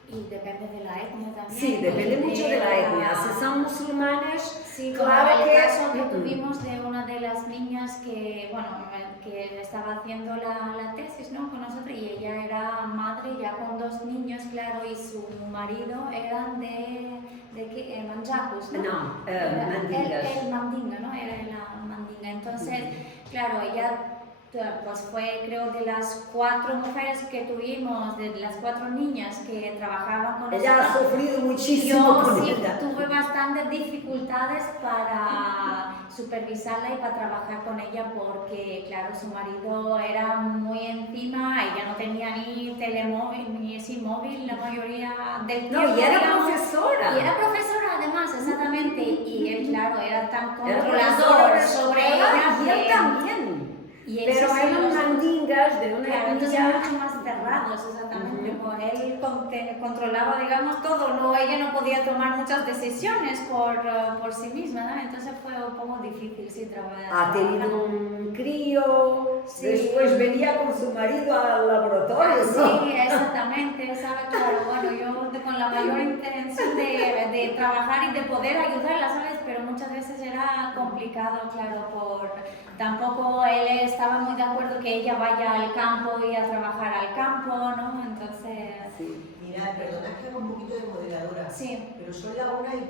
Y depende de la etnia también. Sí, depende mucho de la etnia. Si son musulmanes, sí, claro como que... el caso que tuvimos de una de las niñas que estaba haciendo la tesis, ¿no?, con nosotros, y ella era madre ya con 2 niños, claro, y su marido eran de manjacos, ¿no? No, mandingas. El mandinga, ¿no? Era la mandinga. Entonces, claro, ella... pues fue, creo, de las 4 mujeres que tuvimos, de las 4 niñas que trabajaban con nosotros. Ella ha sufrido muchísimo Yo con sí ella. tuve bastantes dificultades para supervisarla y para trabajar con ella porque, claro, su marido era muy encima, ella no tenía ni telemóvil ni ese móvil la mayoría del tiempo. No, y era profesora. Y era profesora además, exactamente. exactamente, y él, claro, era tan Era controlador profesor de sobre escuela ella y él que... también. Y él Pero sí se eran los- mandingas de una Claro, entonces etnia. mucho más cerrados, exactamente. Ujú. Pues él controlaba, digamos, todo. No, ella no podía tomar muchas decisiones por sí misma, ¿no? Entonces fue un poco difícil, sí, trabajar. Ha tenido un crío, Sí. después venía con su marido al laboratorio, ¿no? Sí, exactamente, ¿sabes? Claro, bueno, yo con la mayor intención de trabajar y de poder ayudarla, ¿sabes? Pero muchas veces era complicado, claro, tampoco él estaba muy de acuerdo que ella vaya al campo y a trabajar al campo, ¿no? Entonces... Sí. Mirad, perdonad que haga un poquito de moderadora. Sí. Pero son las 1:15,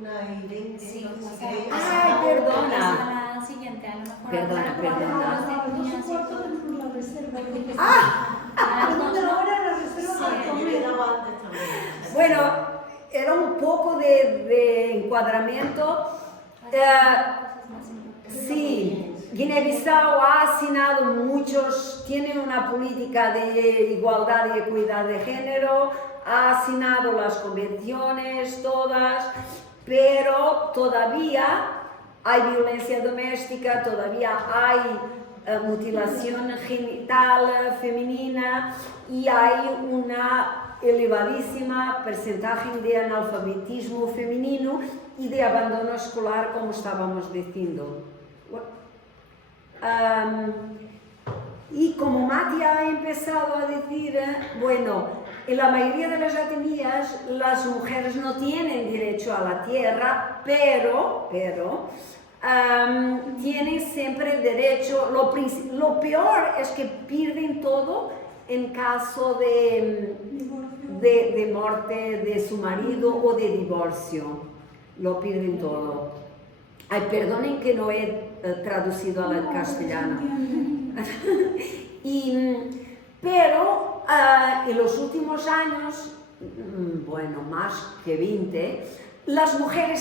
1:20. Sí, entonces, pues, si queréis, Ay, pasamos- perdona. A la siguiente, a lo mejor. Perdona, a perdona. las A las 2 niñas y y cuarto todo. tenemos la reserva. A las dos, ¿no? Ahora la reserva Sí. para Yo he comer. quedado antes también. Bueno, era un poco de encuadramiento. Sí, Guinea-Bissau ha asignado tiene una política de igualdad y equidad de género, ha asignado las convenciones todas, pero todavía hay violencia doméstica, todavía hay mutilación genital femenina y hay una elevadísima porcentaje de analfabetismo femenino y de abandono escolar, como estábamos diciendo. Y como Mati ha empezado a decir, bueno, en la mayoría de las etnias las mujeres no tienen derecho a la tierra, pero tienen siempre derecho. Lo peor es que pierden todo en caso de muerte de su marido o de divorcio. Lo pierden todo. Ay, perdonen que no he traducido al castellano. Pero en los últimos años, bueno, más que 20, las mujeres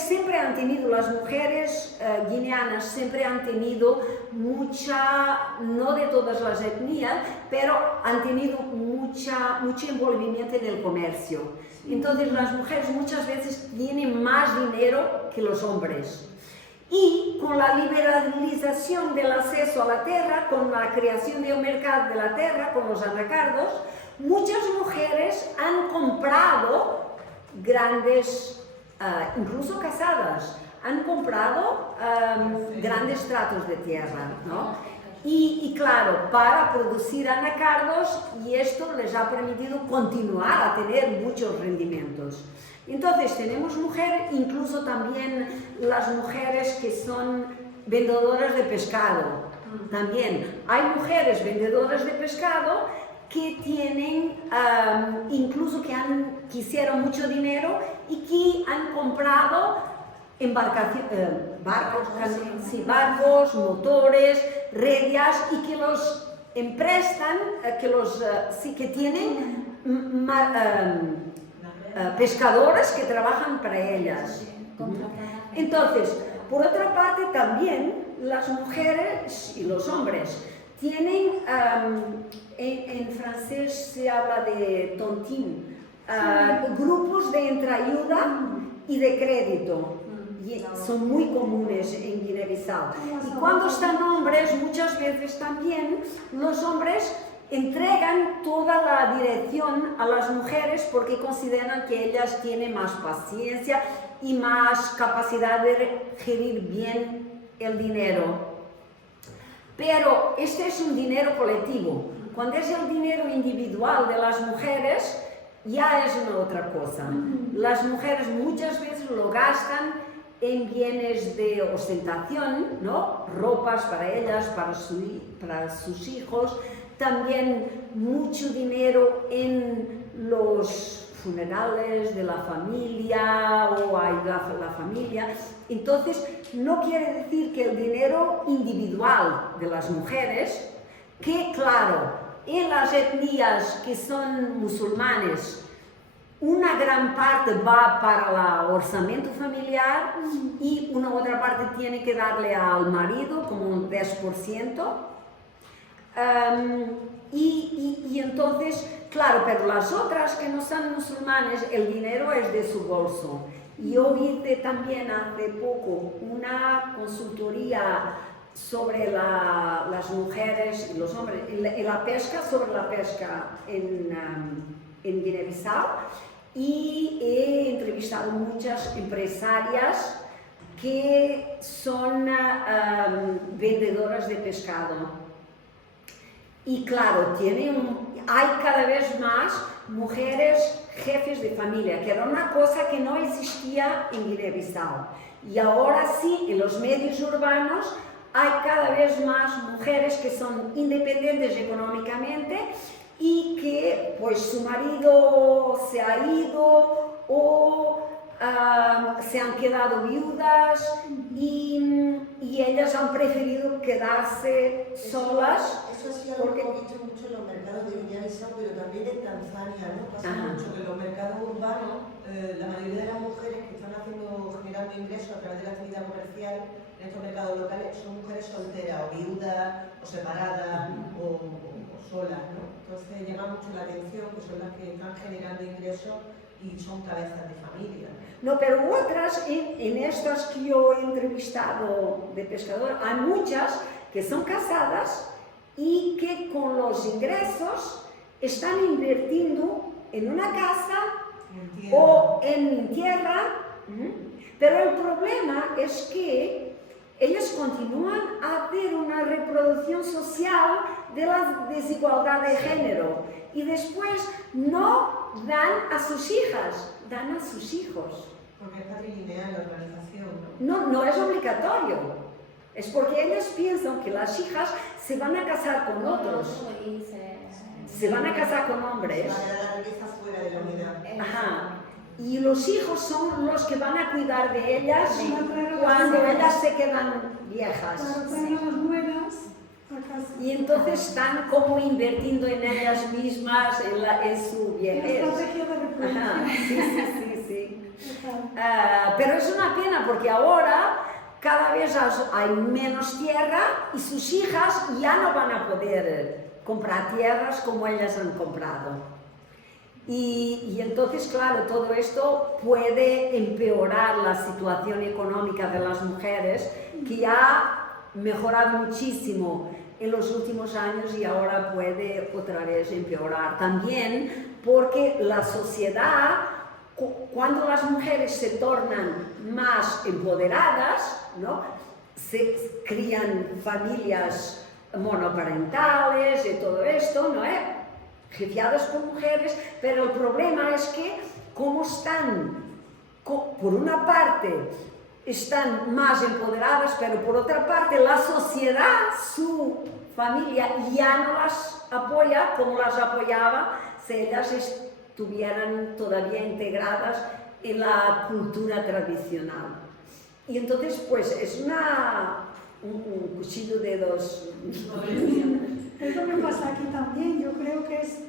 guineanas siempre han tenido no de todas las etnias, pero han tenido mucho envolvimiento en el comercio. Entonces las mujeres muchas veces tienen más dinero que los hombres. Y con la liberalización del acceso a la tierra, con la creación de un mercado de la tierra, con los anacardos, muchas mujeres han comprado grandes, incluso casadas, han comprado grandes tratos de tierra, ¿no? Y claro, para producir anacardos, y esto les ha permitido continuar a tener muchos rendimientos. Entonces tenemos mujeres, incluso también las mujeres que son vendedoras de pescado. También hay mujeres vendedoras de pescado que tienen, incluso que quisieron mucho dinero y que han comprado barcos, motores, redias y que los emprestan, que tienen pescadores que trabajan para ellas. Entonces, por otra parte también las mujeres y los hombres tienen, en francés se habla de tontine, grupos de entreayuda y de crédito. Y son muy comunes en Guinea-Bissau. Y cuando están hombres, muchas veces también los hombres entregan toda la dirección a las mujeres porque consideran que ellas tienen más paciencia y más capacidad de gerir bien el dinero. Pero este es un dinero colectivo. Cuando es el dinero individual de las mujeres, ya es una otra cosa. Las mujeres muchas veces lo gastan en bienes de ostentación, ¿no? Ropas para ellas, para sus hijos, también mucho dinero en los funerales de la familia o ayudar a la familia. Entonces, no quiere decir que el dinero individual de las mujeres, que claro, en las etnias que son musulmanes, una gran parte va para el orçamento familiar y una otra parte tiene que darle al marido como un 10%. Y entonces, claro, pero las otras que no son musulmanes, el dinero es de su bolso. Yo hice también hace poco una consultoría sobre las mujeres y los hombres, y la pesca, sobre la pesca en Guinea-Bissau, y he entrevistado muchas empresarias que son vendedoras de pescado. Y claro, hay cada vez más mujeres jefes de familia, que era una cosa que no existía en Guinea-Bissau. Y ahora sí, en los medios urbanos hay cada vez más mujeres que son independientes económicamente y que pues su marido se ha ido o se han quedado viudas y ellas han preferido quedarse solas. Eso sí algo que hemos visto mucho en los mercados de Guinea-Bissau, pero también en Tanzania, ¿no? Pasa mucho que en los mercados urbanos la mayoría de las mujeres que están generando ingresos a través de la actividad comercial en estos mercados locales son mujeres solteras o viudas o separadas o solas, ¿no? Entonces llama mucho la atención que son las que están generando ingresos y son cabezas de familia. No, pero otras, en estas que yo he entrevistado de pescador, hay muchas que son casadas y que con los ingresos están invirtiendo en una casa o en tierra, pero el problema es que ellos continúan a hacer una reproducción social de la desigualdad de género y después no dan a sus hijas, dan a sus hijos. Porque es patrilineal la organización, ¿no? No es obligatorio. Es porque ellos piensan que las hijas se van a casar con otros. Se van a casar con hombres. Para la riqueza fuera de la unidad. Ajá. Y los hijos son los que van a cuidar de ellas cuando ellas se quedan viejas. Claro, traen a las nueras a casa. Y entonces están como invirtiendo en ellas mismas, en su vejez. La estrategia de reproducción. Ajá. Sí. Pero es una pena porque ahora cada vez hay menos tierra y sus hijas ya no van a poder comprar tierras como ellas han comprado. Y entonces, claro, todo esto puede empeorar la situación económica de las mujeres, que ya ha mejorado muchísimo en los últimos años y ahora puede otra vez empeorar. También porque la sociedad, cuando las mujeres se tornan más empoderadas, ¿no? Se crían familias monoparentales y todo esto, ¿no? Jefiadas por mujeres, pero el problema es que como están, por una parte, están más empoderadas, pero por otra parte la sociedad, su familia, ya no las apoya como las apoyaba si ellas estuvieran todavía integradas en la cultura tradicional. Y entonces, pues, es un cuchillo de dos. Es lo que pasa aquí también. Yo creo que es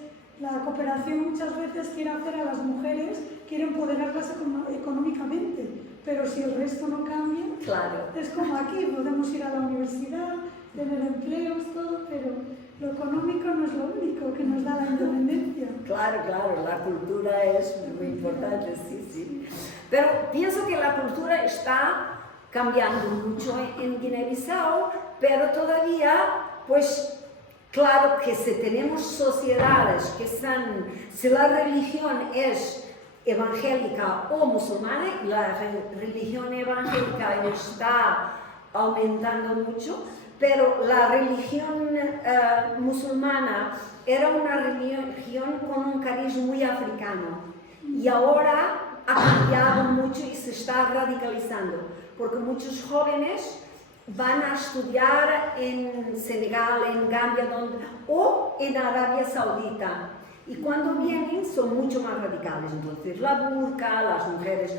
la cooperación muchas veces quiere hacer a las mujeres, quiere empoderarlas económicamente, pero si el resto no cambia, claro. Es como aquí, podemos ir a la universidad, tener empleos, todo, pero lo económico no es lo único que nos da la independencia. Claro, la cultura es muy importante, sí. Pero pienso que la cultura está cambiando mucho en Guinea-Bissau, pero todavía, pues, claro que si tenemos sociedades que están, si la religión es evangélica o musulmana, y la religión evangélica está aumentando mucho, pero la religión musulmana era una religión con un cariz muy africano y ahora ha cambiado mucho y se está radicalizando, porque muchos jóvenes van a estudiar en Senegal, en Gambia o en Arabia Saudita. Y cuando vienen son mucho más radicales. Entonces la burka, las mujeres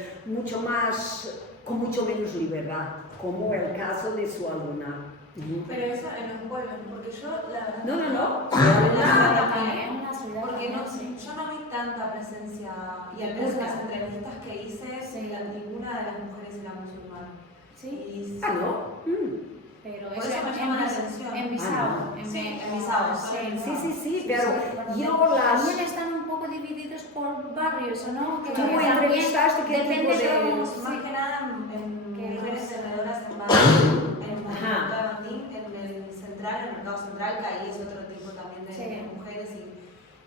con mucho menos libertad, como el caso de su alumna. Pero eso en los pueblos, porque yo la verdad... No. Porque yo no vi tanta presencia, y al menos en las entrevistas que hice, ninguna de las mujeres era musulmana. ¿Sí? ¿No? Pero por eso me llama la atención. En Bissau. En Bissau. Sí, pero también están un poco divididos por barrios, ¿no? Que ¿Tú entrevistaste qué tipo de...? en el mercado central, que ahí es otro tipo también de Sí. mujeres,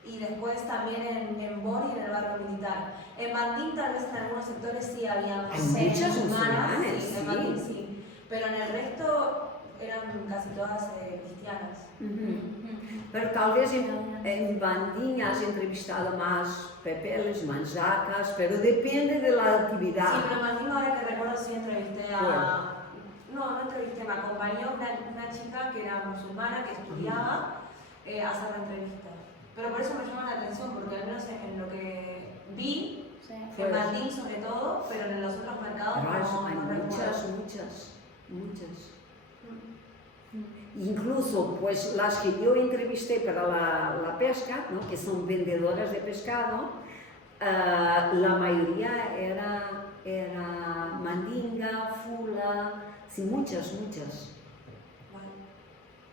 y después también en Bor y en el barrio militar. En Mandín tal vez en algunos sectores sí había más Hay muchas musulmanas, musulmanes, sí, en sí. Mandín sí, pero en el resto eran casi todas cristianas. Pero tal vez en Bandín has entrevistado más pepeles, manjacas, pero depende de la actividad. Sí, pero Mandín ahora que recuerdo sí entrevisté a... No entrevisté, me acompañó una chica que era musulmana, que estudiaba, a hacer la entrevista. Pero por eso me llama la atención, porque al menos en lo que vi, Sí. en Mandín sobre todo, pero en los otros mercados Pero hay no recuerdo. muchas. Incluso, pues las que yo entrevisté para la pesca, ¿no? Que son vendedoras de pescado, la mayoría era mandinga, fula, sí, muchas. Vale.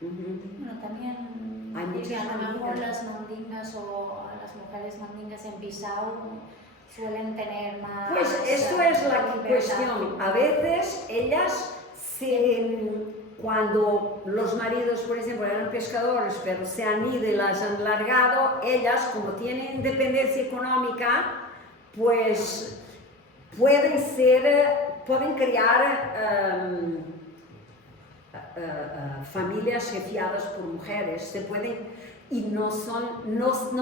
Bueno, también Hay muchas a lo mejor mandingas. las mandingas o las mujeres mandingas en Bissau suelen tener más... Pues esto es la libertad. cuestión. A veces ellas cuando los maridos, por ejemplo, eran pescadores, pero se han ido y las han largado, ellas, como tienen independencia económica, pues pueden crear familias jefiadas por mujeres, y no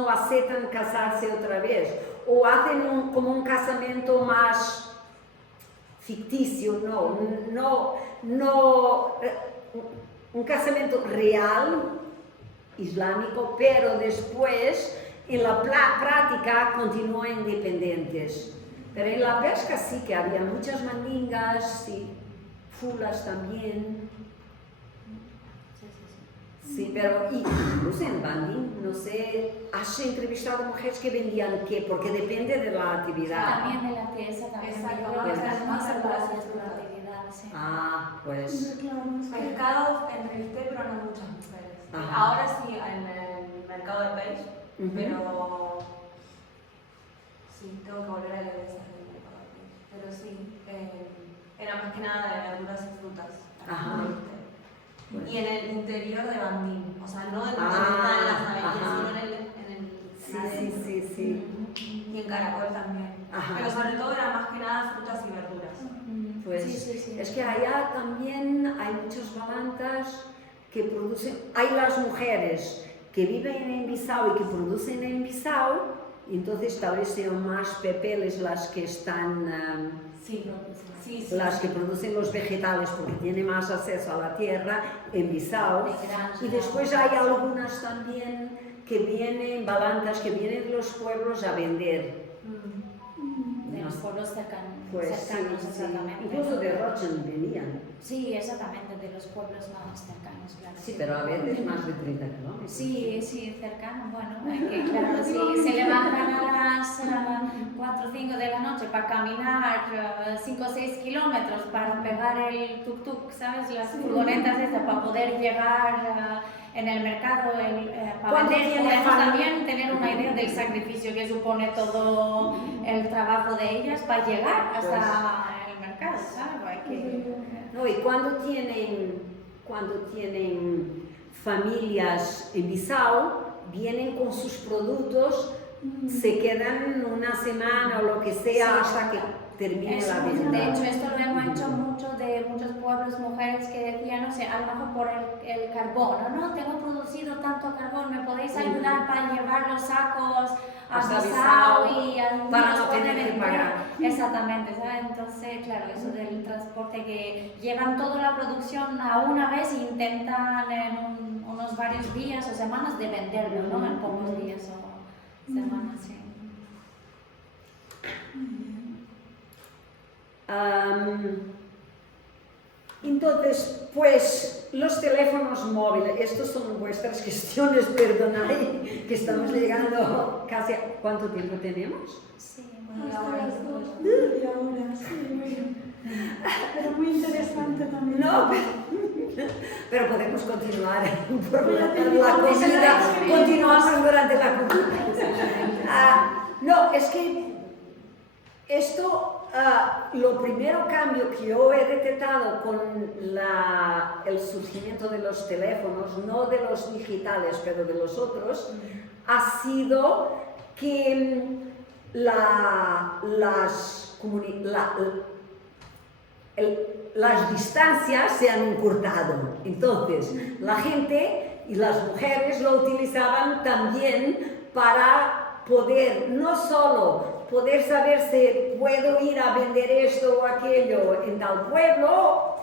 aceptan casarse otra vez, o hacen como un casamiento más ficticio, un casamiento real, islámico, pero después en la práctica continúan independientes. Pero en la pesca sí que había muchas mandingas, sí, fulas también. Sí, pero incluso en Bandín, no sé, ¿has entrevistado mujeres que vendían qué? Porque depende de la actividad. También en la TESA también Exacto, creo que pues, están más más verduras y relacionadas con la frutas. actividad, sí. Ah, pues. Claro, es que- Pescado entrevisté, pero no muchas mujeres. Ajá. Ahora sí, en el mercado de peix, Ujú. pero sí, tengo que volver a leer esas del mercado de peix. Pero sí, era más que nada de verduras y frutas. Ajá. Pues. Y en el interior de Bandín, o sea, no en donde Ah, están las avenidas, ajá. sino en el Sí. Y en Caracol también. Ajá. Pero sobre todo era más que nada frutas y verduras. Pues Sí. es que allá también hay muchas balantas que producen, hay las mujeres que viven en Bissau y que producen en Bissau, y entonces tal vez sean más pepeles las que están, Sí. las que producen los vegetales porque tienen más acceso a la tierra en Bissau. De granja. Y después hay algunas también que vienen, balantas que vienen de los pueblos a vender. De los pueblos cercanos, Pues cercanos sí. exactamente. Incluso de Rochen venían. Sí, exactamente, de los pueblos más cercanos, claro. Sí, pero a veces más de 30 kilómetros. Sí, cercano, bueno, que claro, si se levantan a las 4 o 5 de la noche para caminar 5 o 6 kilómetros para pegar el tuk-tuk, ¿sabes? Las furgonetas estas para poder llegar en el mercado para ¿Cuánto vender, tiene podemos familia? también tener una idea del sacrificio que supone todo el trabajo de ellas para llegar hasta el mercado, ¿sabes? Hay que... No, y cuando tienen familias en Bissau, vienen con sus productos, se quedan una semana o lo que sea Sí. hasta que termine Eso, la venta. de hecho, esto lo hemos hecho mucho de muchos pueblos, mujeres que decían, no sé, a lo mejor por el carbón, no, tengo producido tanto carbón, ¿me podéis ayudar para llevar los sacos a Hasta Bissau Bissau, y a para nos no tener pueden que entrar? pagar. Exactamente, ¿sabes? Entonces, claro, eso del transporte que llevan toda la producción a una vez e intentan en unos varios días o semanas de venderlo, ¿no? En pocos días o semanas, sí. Entonces, pues los teléfonos móviles, estos son vuestras gestiones, perdonad, que estamos llegando casi a... ¿Cuánto tiempo tenemos? Sí, Hasta las 2, media hora, sí, muy bien. Pero muy interesante también. No, pero podemos continuar por Voy a la terminar de comida, escribir. continuamos durante la comida. No, es que Esto, lo primero cambio que yo he detectado con el surgimiento de los teléfonos, no de los digitales, pero de los otros, ha sido que las distancias se han encurtado. Entonces, la gente y las mujeres lo utilizaban también para poder, no solo poder saber si puedo ir a vender esto o aquello en tal pueblo,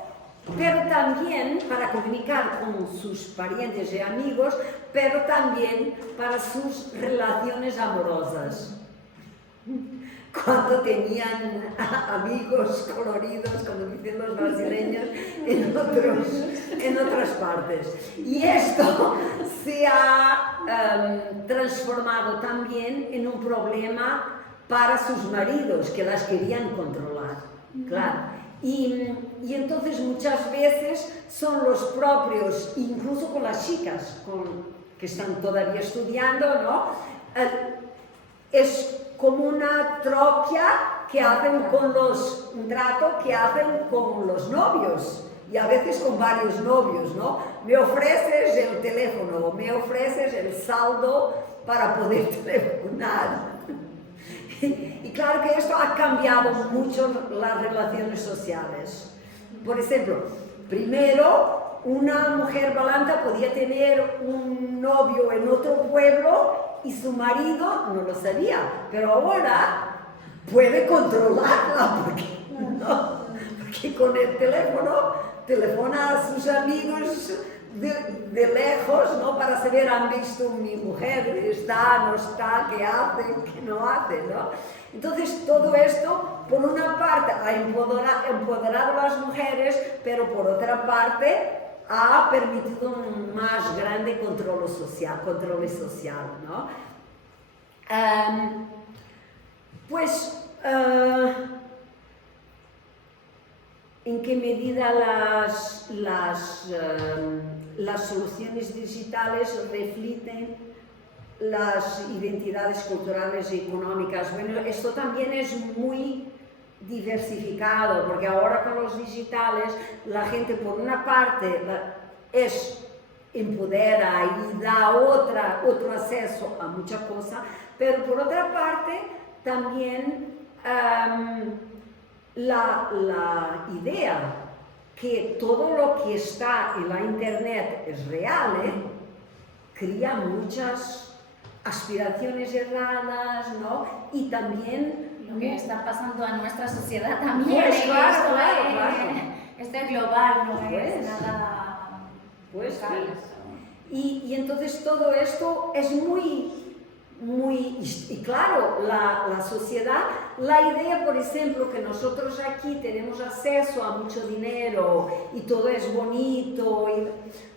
pero también para comunicar con sus parientes y amigos, pero también para sus relaciones amorosas. Cuando tenían amigos coloridos, como dicen los brasileños, en otras partes. Y esto se ha transformado también en un problema para sus maridos, que las querían controlar, claro. Y entonces muchas veces son los propios, incluso con las chicas que están todavía estudiando, ¿no? Es como una troquia que hacen un trato que hacen con los novios y a veces con varios novios, ¿no? Me ofreces el teléfono, me ofreces el saldo para poder telefonar. Y claro que esto ha cambiado mucho las relaciones sociales. Por ejemplo, primero una mujer balanta podía tener un novio en otro pueblo y su marido no lo sabía, pero ahora puede controlarla porque con el teléfono telefona a sus amigos de lejos, ¿no? Para saber, han visto mi mujer, está, no está, qué hace, qué no hace, ¿no? Entonces todo esto, por una parte, ha empoderado a las mujeres, pero por otra parte ha permitido un más grande control social, ¿no? ¿En qué medida las soluciones digitales reflejan las identidades culturales y económicas? Bueno, esto también es muy diversificado, porque ahora con los digitales la gente por una parte empodera y da otro acceso a muchas cosas, pero por otra parte también la idea que todo lo que está en la internet es real, crea muchas aspiraciones erradas, ¿no? Y también lo que está pasando a nuestra sociedad también. Pues claro. Esto es global, no Pues, es nada local. Y entonces todo esto es muy, y claro, la sociedad, la idea, por ejemplo, que nosotros aquí tenemos acceso a mucho dinero y todo es bonito,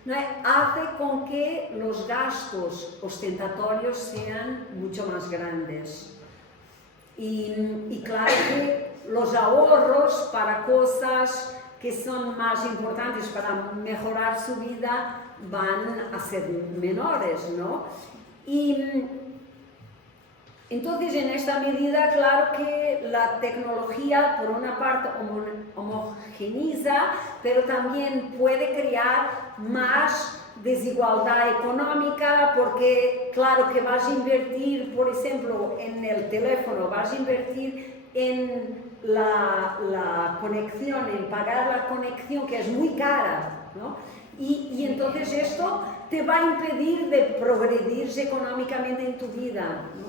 ¿no? Hace con que los gastos ostentatorios sean mucho más grandes. Y claro que los ahorros para cosas que son más importantes para mejorar su vida van a ser menores, ¿no? Y entonces, en esta medida, claro que la tecnología, por una parte, homogeneiza, pero también puede crear más desigualdad económica, porque, claro, que vas a invertir, por ejemplo, en el teléfono, vas a invertir en la conexión, en pagar la conexión, que es muy cara, ¿no? Y entonces esto te va a impedir de progredir económicamente en tu vida, ¿no?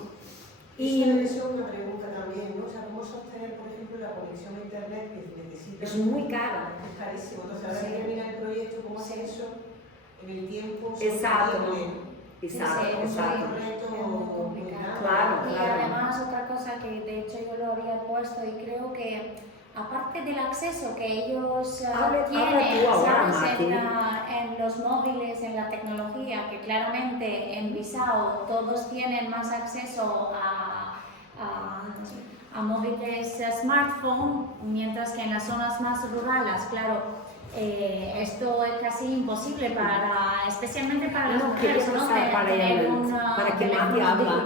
Y eso es una pregunta también, ¿no? O sea, ¿cómo sostener, por ejemplo, la conexión a internet que necesita? Es muy cara. Es carísimo. Entonces, ahora que termina el proyecto, ¿cómo hacer eso en el tiempo? Exacto. Es un reto muy grande. Claro. Y además otra cosa que de hecho yo lo había puesto y creo que aparte del acceso que ellos tienen, ¿sabes? En los móviles, en la tecnología, que claramente en Bissau todos tienen más acceso a móviles smartphone, mientras que en las zonas más rurales, claro, esto es casi imposible especialmente para las mujeres, ¿no? Para que Mati habla,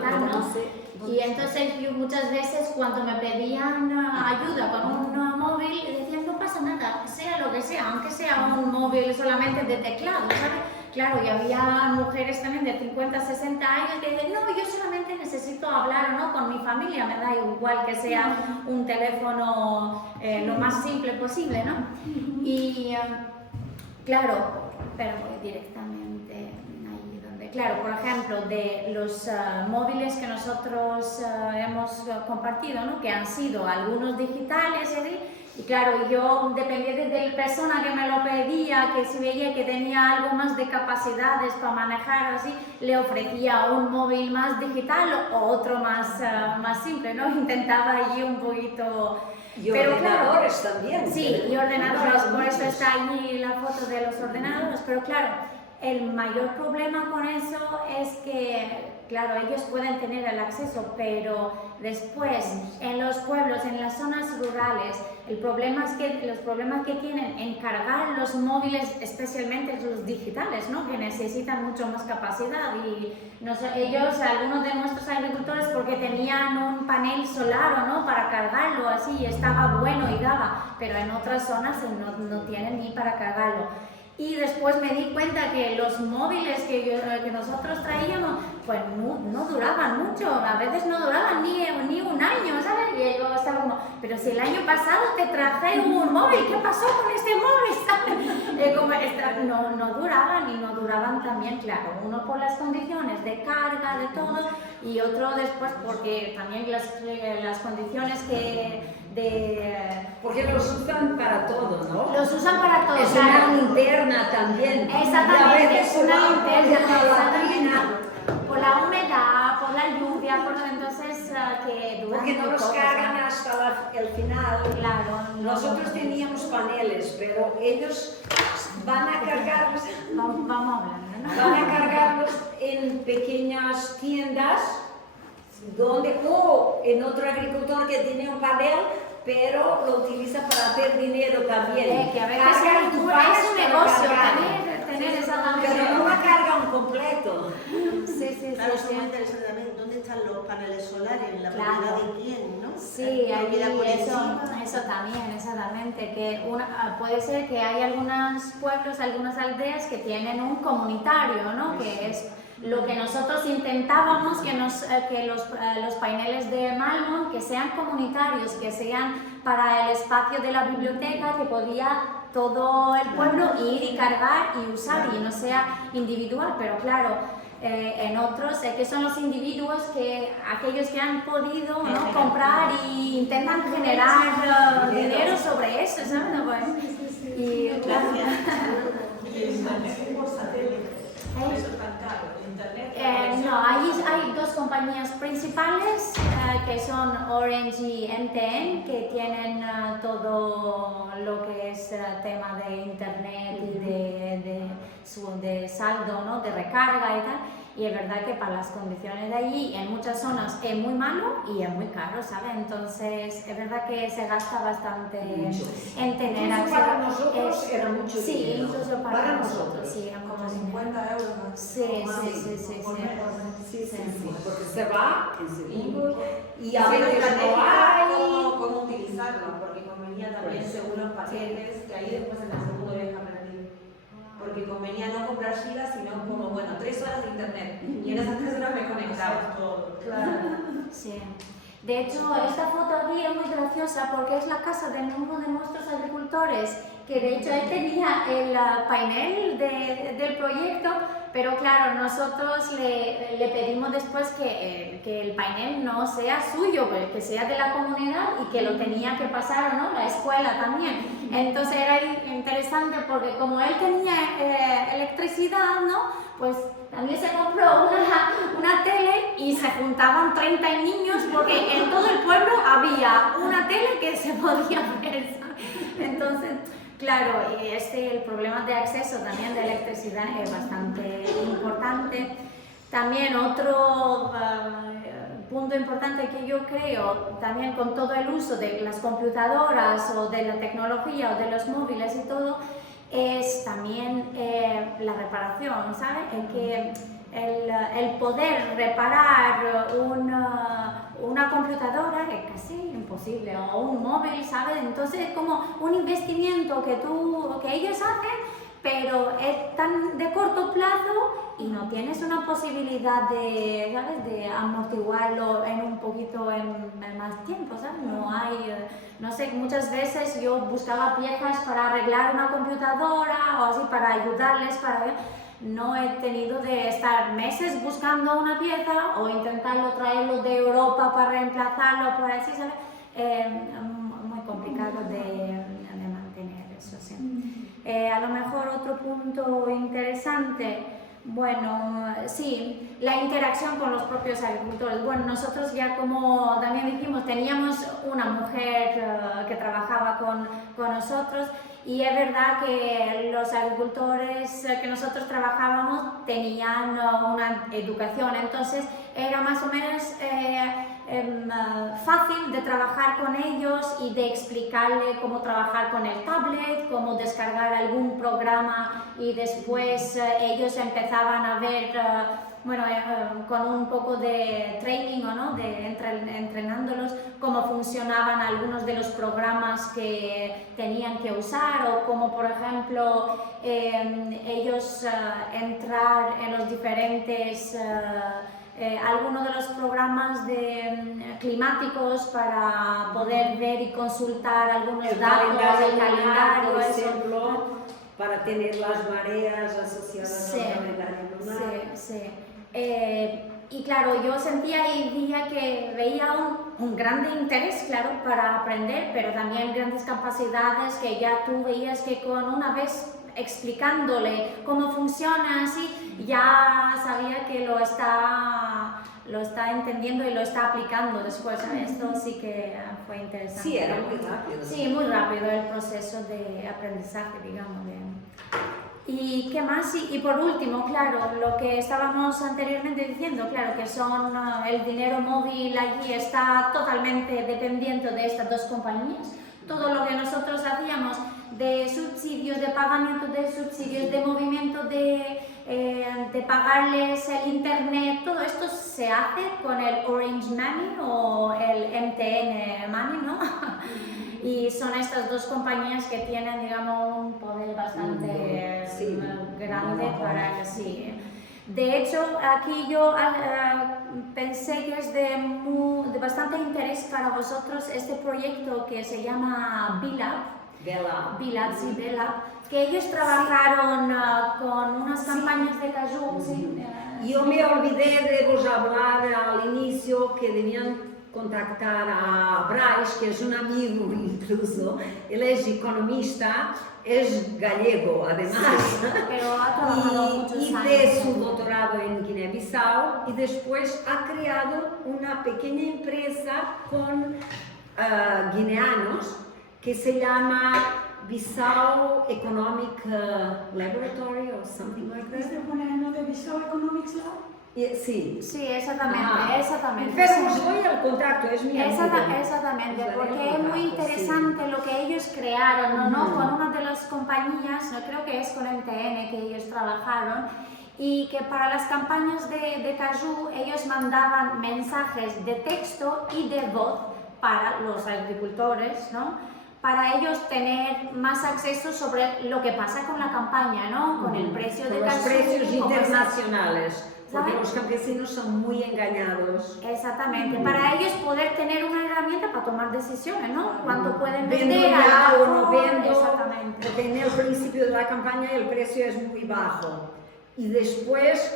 Y entonces yo muchas veces cuando me pedían ayuda con un móvil, decían no pasa nada, sea lo que sea, aunque sea un móvil solamente de teclado, ¿sabes? Claro, y había mujeres también de 50, 60 años que dicen, no, yo solamente necesito hablar, ¿no?, con mi familia, me da igual que sea un teléfono lo más simple posible, ¿no? Y claro, pero voy directamente ahí donde, claro, por ejemplo, de los móviles que nosotros hemos compartido, ¿no?, que han sido algunos digitales, y claro, yo dependiendo de la persona que me lo pedía, que si veía que tenía algo más de capacidades para manejar así, le ofrecía un móvil más digital o otro más simple, ¿no? Intentaba allí un poquito... Y ordenadores también. Sí, y ordenadores, por eso está allí la foto de los ordenadores, pero claro, el mayor problema con eso es que, claro, ellos pueden tener el acceso, pero después en los pueblos, en las zonas rurales, los problemas que tienen en cargar los móviles, especialmente los digitales, ¿no?, que necesitan mucho más capacidad, y ellos, algunos de nuestros agricultores, porque tenían un panel solar, ¿no?, para cargarlo así, y estaba bueno y daba, pero en otras zonas no tienen ni para cargarlo. Y después me di cuenta que los móviles que nosotros traíamos, pues no duraban mucho, a veces no duraban ni un año, ¿sabes? Y yo estaba como, pero si el año pasado te traje un móvil, ¿qué pasó con este móvil? ¿Sabes? Como no duraban, y no duraban también, claro, uno por las condiciones de carga, de todo, y otro después porque también las condiciones porque los usan para todo, ¿no? Los usan para todo. Es claro. una linterna también. Exactamente, es una linterna, exactamente. Por la humedad, por la lluvia, entonces que duran Porque no muy los poco, cargan ¿no? hasta el final. Claro. Nosotros teníamos paneles, pero ellos van a cargarlos, Vamos hablando, ¿no? van a cargarlos en pequeñas tiendas o en otro agricultor que tiene un panel, pero lo utiliza para hacer dinero también. Que a veces Cargan tu país es un para negocio cargar. tener exactamente. Pero no la cargan completo. Sí. Claro, eso es muy interesante también. ¿Dónde están los paneles solares? ¿La Claro. propiedad de quién, no? Sí, ¿La propiedad por encima? eso también, exactamente, que puede ser que hay algunos pueblos, algunas aldeas que tienen un comunitario, ¿no? Que es lo que nosotros intentábamos, que los paneles de Malmö que sean comunitarios, que sean para el espacio de la biblioteca, que podía todo el pueblo ir y cargar y usar, y no sea individual, pero claro, en otros que son los individuos, aquellos que han podido, ¿no?, comprar y intentan generar dinero sobre eso, ¿sabes? No, pues, y claro. Por satélite. Por eso es tan caro. Internet. No, hay dos compañías principales que son Orange y MTN, que tienen todo lo que es tema de internet y de saldo, ¿no?, de recarga y tal. Y es verdad que para las condiciones de allí, en muchas zonas es muy malo y es muy caro, ¿sabes? Entonces es verdad que se gasta bastante en tener Incluso acceso. para nosotros era mucho Sí, dinero. incluso para nosotros, sí, era Como mucho dinero. 50 euros. ¿no? Sí. Porque se va en segundos y a Sí, veces no estratégica, hay. cómo utilizarlo, porque convenía también según los paquetes, que ahí después en el segundo viaje aprendí. Porque convenía no comprar gigas, sino como, bueno, 3 horas de internet. Y en esas 3 horas me conectaba. Claro. Sí. De hecho, esta foto aquí es muy graciosa porque es la casa de uno de nuestros agricultores, que de hecho él tenía el panel del proyecto, pero claro, nosotros le pedimos después que el panel no sea suyo, que sea de la comunidad, y que lo tenía que pasar, ¿no?, la escuela también. Entonces era interesante porque como él tenía electricidad, ¿no?, pues también se compró una tele y se juntaban 30 niños porque en todo el pueblo había una tele que se podía ver. Entonces, claro, el problema de acceso también de electricidad es bastante importante. También otro punto importante que yo creo, también con todo el uso de las computadoras o de la tecnología o de los móviles y todo, es también la reparación, ¿sabes? En que el poder reparar una computadora es casi imposible, o un móvil, ¿sabes? Entonces es como un investimiento que ellos hacen, pero es tan de corto plazo y no tienes una posibilidad de, ¿sabes?, de amortiguarlo en más tiempo, ¿sabes? No hay, no sé, muchas veces yo buscaba piezas para arreglar una computadora o así para ayudarles, no he tenido de estar meses buscando una pieza o intentarlo traerlo de Europa para reemplazarlo, por así, ¿sabes? Muy complicado de mantener eso, sí. A lo mejor otro punto interesante, bueno, sí, la interacción con los propios agricultores. Bueno, nosotros ya, como también dijimos, teníamos una mujer que trabajaba con nosotros, y es verdad que los agricultores que nosotros trabajábamos tenían una educación, entonces era más o menos fácil de trabajar con ellos y de explicarle cómo trabajar con el tablet, cómo descargar algún programa, y después ellos empezaban a ver, con un poco de training, ¿no?, entrenándolos, cómo funcionaban algunos de los programas que tenían que usar, o cómo, por ejemplo, ellos entrar en los diferentes algunos de los programas climáticos para poder ver y consultar algunos datos del calendario, por ejemplo, para tener las mareas asociadas al calendario lunar. Sí. Y claro, yo sentía y veía un grande interés, claro, para aprender, pero también grandes capacidades que ya tú veías que con una vez explicándole cómo funciona así, ya sabía que lo está entendiendo y lo está aplicando después. Esto sí que fue interesante. Sí, era muy rápido. Sí, muy rápido el proceso de aprendizaje, digamos. ¿Y qué más? Y por último, claro, lo que estábamos anteriormente diciendo, claro, que son el dinero móvil allí está totalmente dependiente de estas dos compañías. Todo lo que nosotros hacíamos de subsidios, de pagamiento de subsidios, de movimiento de pagarles el internet, todo esto se hace con el Orange Money o el MTN Money, ¿no? Y son estas dos compañías que tienen, digamos, un poder bastante grande para que sí. De hecho, aquí yo pensé que es de bastante interés para vosotros este proyecto que se llama B-Lab, que ellos trabajaron con unas campañas de cajou. Yo me olvidé de vos hablar al inicio que debían contactar a Brais, que es un amigo incluso. Él es economista, es gallego además, pero ha trabajado muchos años. Hizo su doctorado en Guinea-Bissau y después ha creado una pequeña empresa con guineanos que se llama Bissau Economic Laboratory or something like that. ¿Se pone en lo de Bissau Economics Lab? Sí. Sí, exactamente. Pero os doy el contacto, es mi amigo. Exactamente, porque es muy interesante lo que ellos crearon, ¿no? Con una de las compañías, no creo que es con MTN que ellos trabajaron, y que para las campañas de cajou ellos mandaban mensajes de texto y de voz para los agricultores, ¿no?, para ellos tener más acceso sobre lo que pasa con la campaña, ¿no?, con el precio de cajou. Los precios internacionales. Porque los campesinos son muy engañados. Exactamente, para ellos poder tener una herramienta para tomar decisiones, ¿no? Cuánto pueden Vendo vender, ya o no vendo, exactamente. porque en el principio de la campaña el precio es muy bajo y después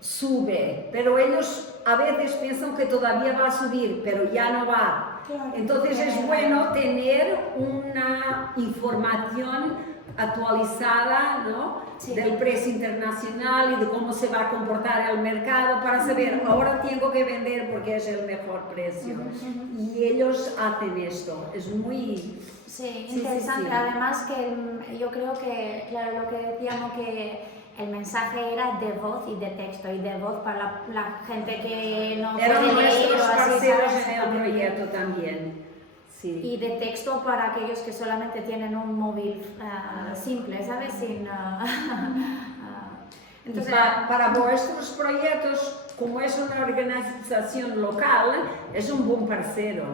sube, pero ellos a veces piensan que todavía va a subir, pero ya no va. Claro. Entonces es bueno tener una información actualizada, ¿no?, del precio internacional y de cómo se va a comportar el mercado para saber, ahora tengo que vender porque es el mejor precio. Y ellos hacen esto, es muy... Sí, interesante. Sí. Además que yo creo que, claro, lo que decíamos, que el mensaje era de voz y de texto, y de voz para la gente que no puede Eran leer nuestros o así, parceros ¿sabes? en el proyecto también. Sí. Y de texto para aquellos que solamente tienen un móvil simple, ¿sabes? Entonces, para vuestros proyectos, como es una organización local, es un buen parcero.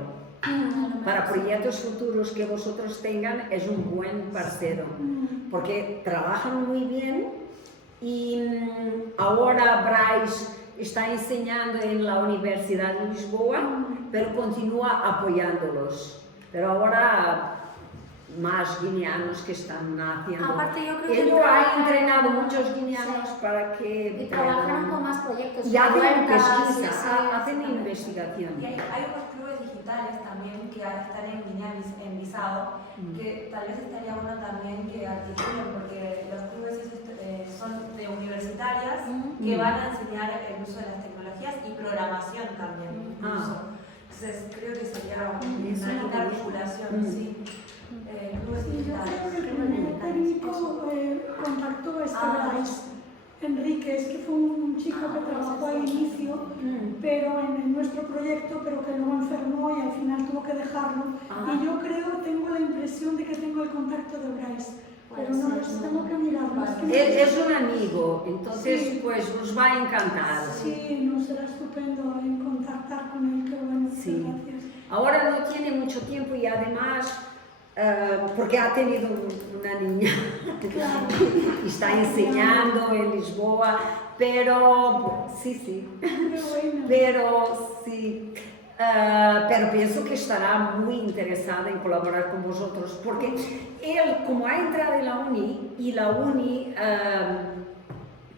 Para proyectos futuros que vosotros tengan, es un buen parcero. Porque trabajan muy bien y ahora Bryce está enseñando en la Universidad de Lisboa, pero continúa apoyándolos. Pero ahora más guineanos que están haciendo. Aparte, yo creo que Él ha entrenado muchos guineanos para que y trabajaron con más proyectos. y hacen vueltas, pesquisa, sí, hacen exactamente. investigación. Y hay unos clubes digitales también que están en Guinea-Bissau, que tal vez estaría bueno también que articulen, porque los clubes esos, son de universitarias que van a enseñar el uso de las tecnologías y programación también. Incluso. Entonces creo que sería una linda articulación, sí. Clubes Sí, yo digitales. creo que el primer técnico contactó a este Bryce Enríquez, que fue un chico que trabajó al inicio, pero en nuestro proyecto, pero que luego enfermó y al final tuvo que dejarlo. Y yo tengo la impresión de que tengo el contacto de Bryce, pero no lo sé, tengo que mirarlo. Es un amigo, entonces Sí. pues os va a encantar. Sí, nos será estupendo en contactar con él, qué bueno, Sí. gracias. Ahora no tiene mucho tiempo y además, porque ha tenido una niña y está enseñando en Lisboa, pero sí, Qué bueno. pero sí. Pero pienso que estará muy interesada en colaborar con vosotros, porque él, como ha entrado en la uni, y la uni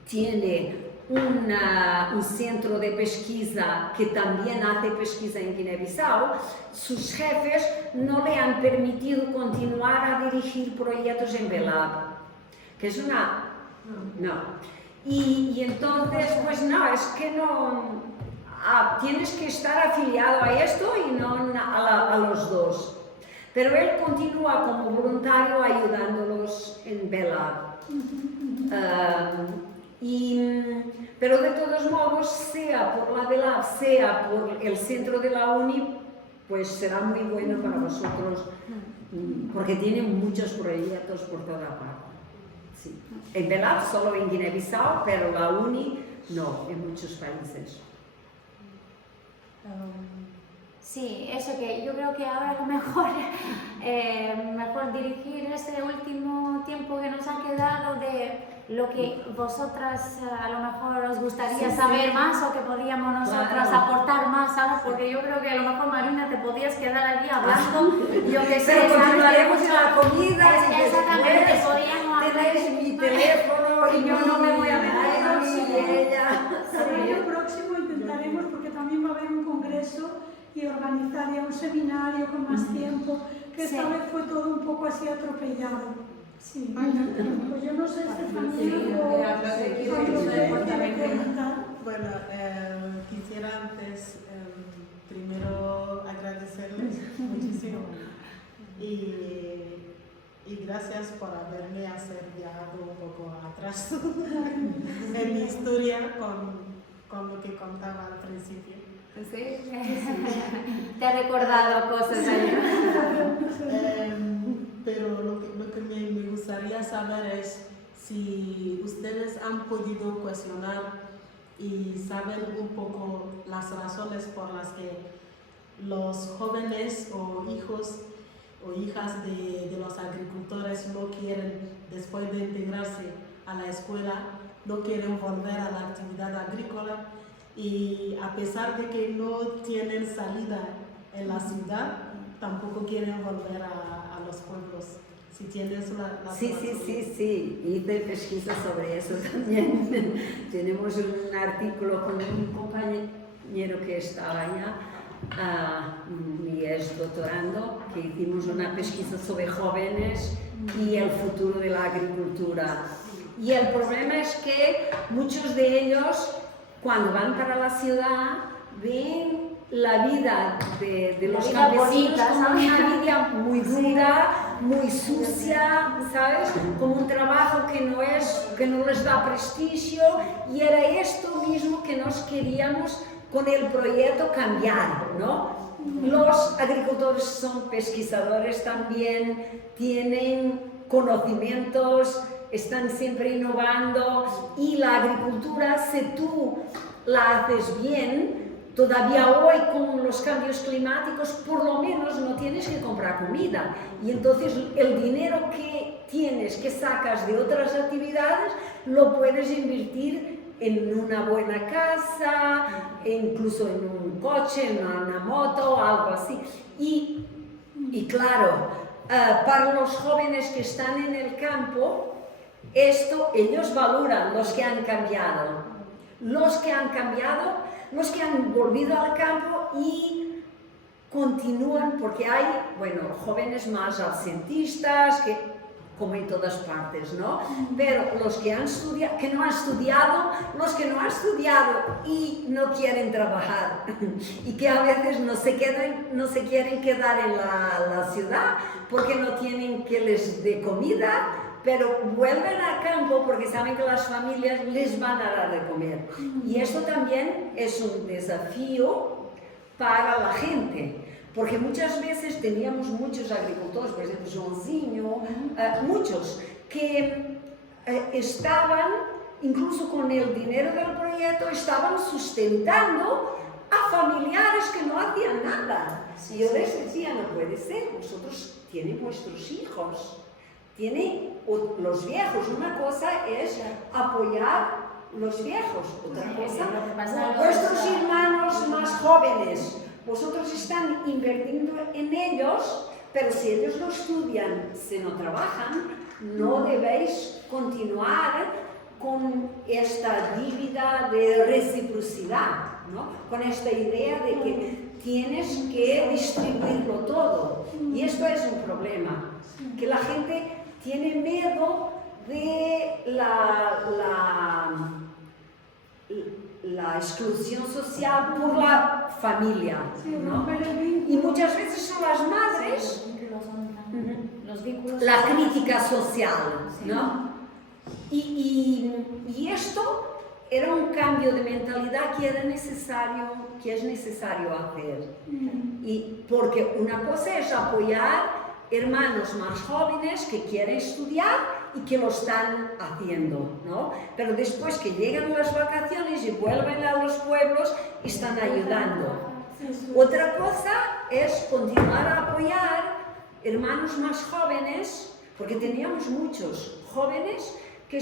tiene un centro de pesquisa que también hace pesquisa en Guinea-Bissau, sus jefes no le han permitido continuar a dirigir proyectos en Belab, que es una... No. Y entonces, pues no, es que no... tienes que estar afiliado a esto y no a los dos. Pero él continúa como voluntario ayudándolos en Belab. Pero de todos modos, sea por la Belab, sea por el centro de la uni, pues será muy bueno para vosotros, porque tienen muchos proyectos por toda parte. Sí. En Belab solo en Guinea-Bissau, pero la uni no, en muchos países. Sí, eso que yo creo que ahora lo mejor, mejor dirigir ese último tiempo que nos ha quedado de lo que vosotras a lo mejor os gustaría saber más o que podíamos nosotras aportar más, ¿sabes? Porque yo creo que a lo mejor, Marina, te podías quedar allí hablando, yo que sé, pero ¿sabes? continuaremos en la comida y Exactamente, después podríamos tenéis mi teléfono y yo no me voy a meter y ella. El año próximo intentaremos, porque también va a haber un congreso y organizaría un seminario con más tiempo, que esta vez fue todo un poco así atropellado. Sí. Pues yo no sé, Estefanía, Bueno, quisiera antes primero agradecerles muchísimo y gracias por haberme acercado un poco atrás en mi historia con lo que contaba al principio. Sí. Te ha recordado cosas ahí. Pero lo que me gustaría saber es si ustedes han podido cuestionar y saben un poco las razones por las que los jóvenes o hijos o hijas de los agricultores no quieren, después de integrarse a la escuela, no quieren volver a la actividad agrícola, y a pesar de que no tienen salida en la ciudad, tampoco quieren volver a los pueblos. Si tienes la Sí, hice pesquisa sobre eso también. Tenemos un artículo con un compañero que estaba allá y es doctorando, que hicimos una pesquisa sobre jóvenes y el futuro de la agricultura. Y el problema es que muchos de ellos, cuando van para la ciudad, ven la vida de los campesinos como una vida muy dura, muy sucia, ¿sabes? Como un trabajo que no les da prestigio, y era esto mismo que nos queríamos con el proyecto cambiar, ¿no? Los agricultores son pesquisadores también, tienen conocimientos, están siempre innovando y la agricultura, si tú la haces bien, todavía hoy con los cambios climáticos por lo menos no tienes que comprar comida y entonces el dinero que tienes, que sacas de otras actividades, lo puedes invertir en una buena casa, incluso en un coche, en una moto, algo así. Y claro, para los jóvenes que están en el campo, esto ellos valoran, los que han cambiado. Los que han cambiado, los que han volvido al campo y continúan, porque hay, bueno, jóvenes más absentistas, como en todas partes, ¿no? Pero los que han estudiado, que no han estudiado, los que no han estudiado y no quieren trabajar y que a veces no se quieren quedar en la ciudad porque no tienen que les dé comida, pero vuelven al campo porque saben que las familias les van a dar de comer. Y esto también es un desafío para la gente. Porque muchas veces teníamos muchos agricultores, por ejemplo, Joãozinho, muchos, que estaban, incluso con el dinero del proyecto, estaban sustentando a familiares que no hacían nada. Y yo les decía, no puede ser, vosotros tienen vuestros hijos, tienen los viejos. Una cosa es apoyar los viejos, otra cosa, vuestros hermanos más jóvenes. Vosotros están invirtiendo en ellos, pero si ellos no estudian, si no trabajan, no debéis continuar con esta dívida de reciprocidad, ¿no? Con esta idea de que tienes que distribuirlo todo. Y esto es un problema, que la gente tiene miedo de la exclusión social por la familia, ¿no? Y muchas veces son las madres la crítica social, ¿no? Y esto era un cambio de mentalidad que es necesario hacer. Y porque una cosa es apoyar hermanos más jóvenes que quieren estudiar y que lo están haciendo, ¿no? Pero después que llegan las vacaciones y vuelven a los pueblos, están ayudando. Otra cosa es continuar a apoyar hermanos más jóvenes, porque teníamos muchos jóvenes que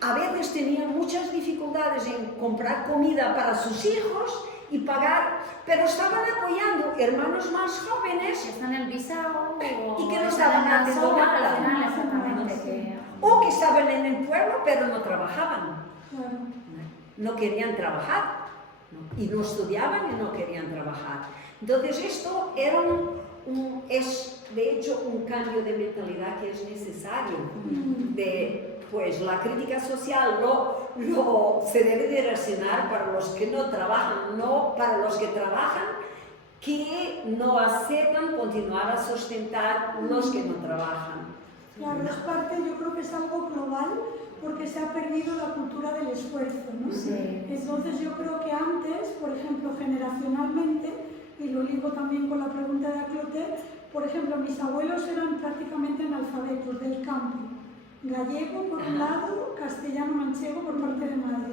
a veces tenían muchas dificultades en comprar comida para sus hijos y pagar, pero estaban apoyando hermanos más jóvenes que están en el Bissau y que no estaban haciendo nada, o que estaban en el pueblo pero no trabajaban, no querían trabajar y no estudiaban y no querían trabajar. Entonces esto era es de hecho un cambio de mentalidad que es necesario. Pues la crítica social se debe de reaccionar para los que no trabajan, no para los que trabajan, que no aceptan continuar a sustentar los que no trabajan. Claro, es parte, yo creo que es algo global, porque se ha perdido la cultura del esfuerzo, ¿no? Sí. Entonces yo creo que antes, por ejemplo, generacionalmente, y lo ligo también con la pregunta de Aclote, por ejemplo, mis abuelos eran prácticamente analfabetos del campo. Gallego por un lado, castellano manchego por parte de madre.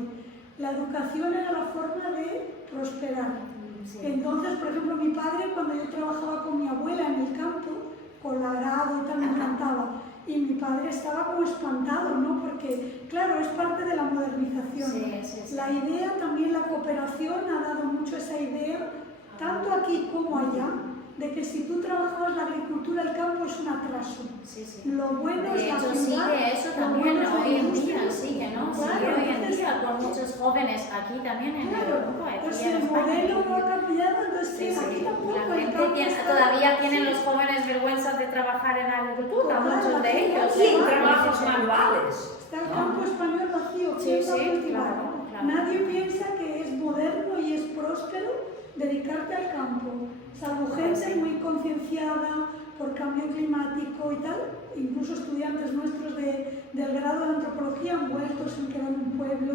La educación era la forma de prosperar. Sí. Entonces, por ejemplo, mi padre, cuando yo trabajaba con mi abuela en el campo, con la arado y tal, me encantaba. Y mi padre estaba como espantado, ¿no? Porque, claro, es parte de la modernización. Sí. La idea, también la cooperación ha dado mucho esa idea, tanto aquí como allá, de que si tú trabajabas la agricultura, el campo es un atraso. Lo bueno es la ciudad. Sigue eso también hoy en día, sigue, ¿no? Claro, sigue hoy en día con muchos jóvenes aquí también en Europa. Pues el modelo no ha cambiado, entonces aquí tampoco. La gente todavía tienen los jóvenes vergüenza de trabajar en agricultura, muchos de ellos. Y en trabajos manuales. Está el campo español vacío, claro. Nadie piensa que es moderno y es próspero dedicarte al campo, salvo gente muy concienciada por cambio climático y tal, incluso estudiantes nuestros del grado de antropología han vuelto, se han quedado en un pueblo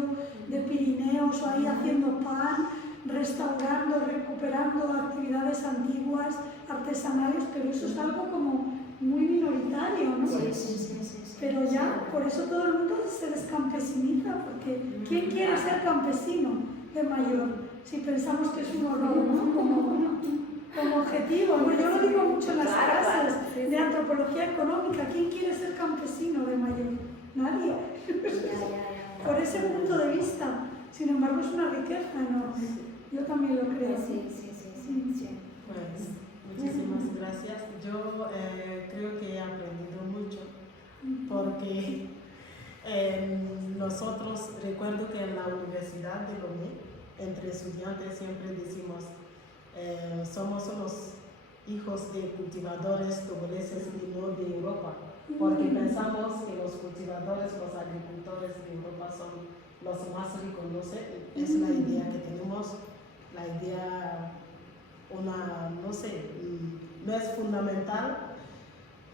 de Pirineos o ahí haciendo pan, restaurando, recuperando actividades antiguas, artesanales, pero eso es algo como muy minoritario, ¿no? Sí. Pero ya, por eso todo el mundo se descampesiniza, porque ¿quién quiere ser campesino de mayor? Si pensamos que es un horror, ¿no? Como objetivo, ¿no? Yo lo digo mucho en las clases de antropología económica. ¿Quién quiere ser campesino de mayor? Nadie. Por ese punto de vista. Sin embargo, es una riqueza enorme. Yo también lo creo. Sí. Pues, muchísimas gracias. Yo creo que he aprendido mucho porque nosotros, recuerdo que en la Universidad de Lomé, entre estudiantes siempre decimos, somos los hijos de cultivadores togoleses y no de Europa, porque pensamos que los cultivadores, los agricultores de Europa son los más ricos, no sé, es la idea que tenemos, la idea, no sé, no es fundamental,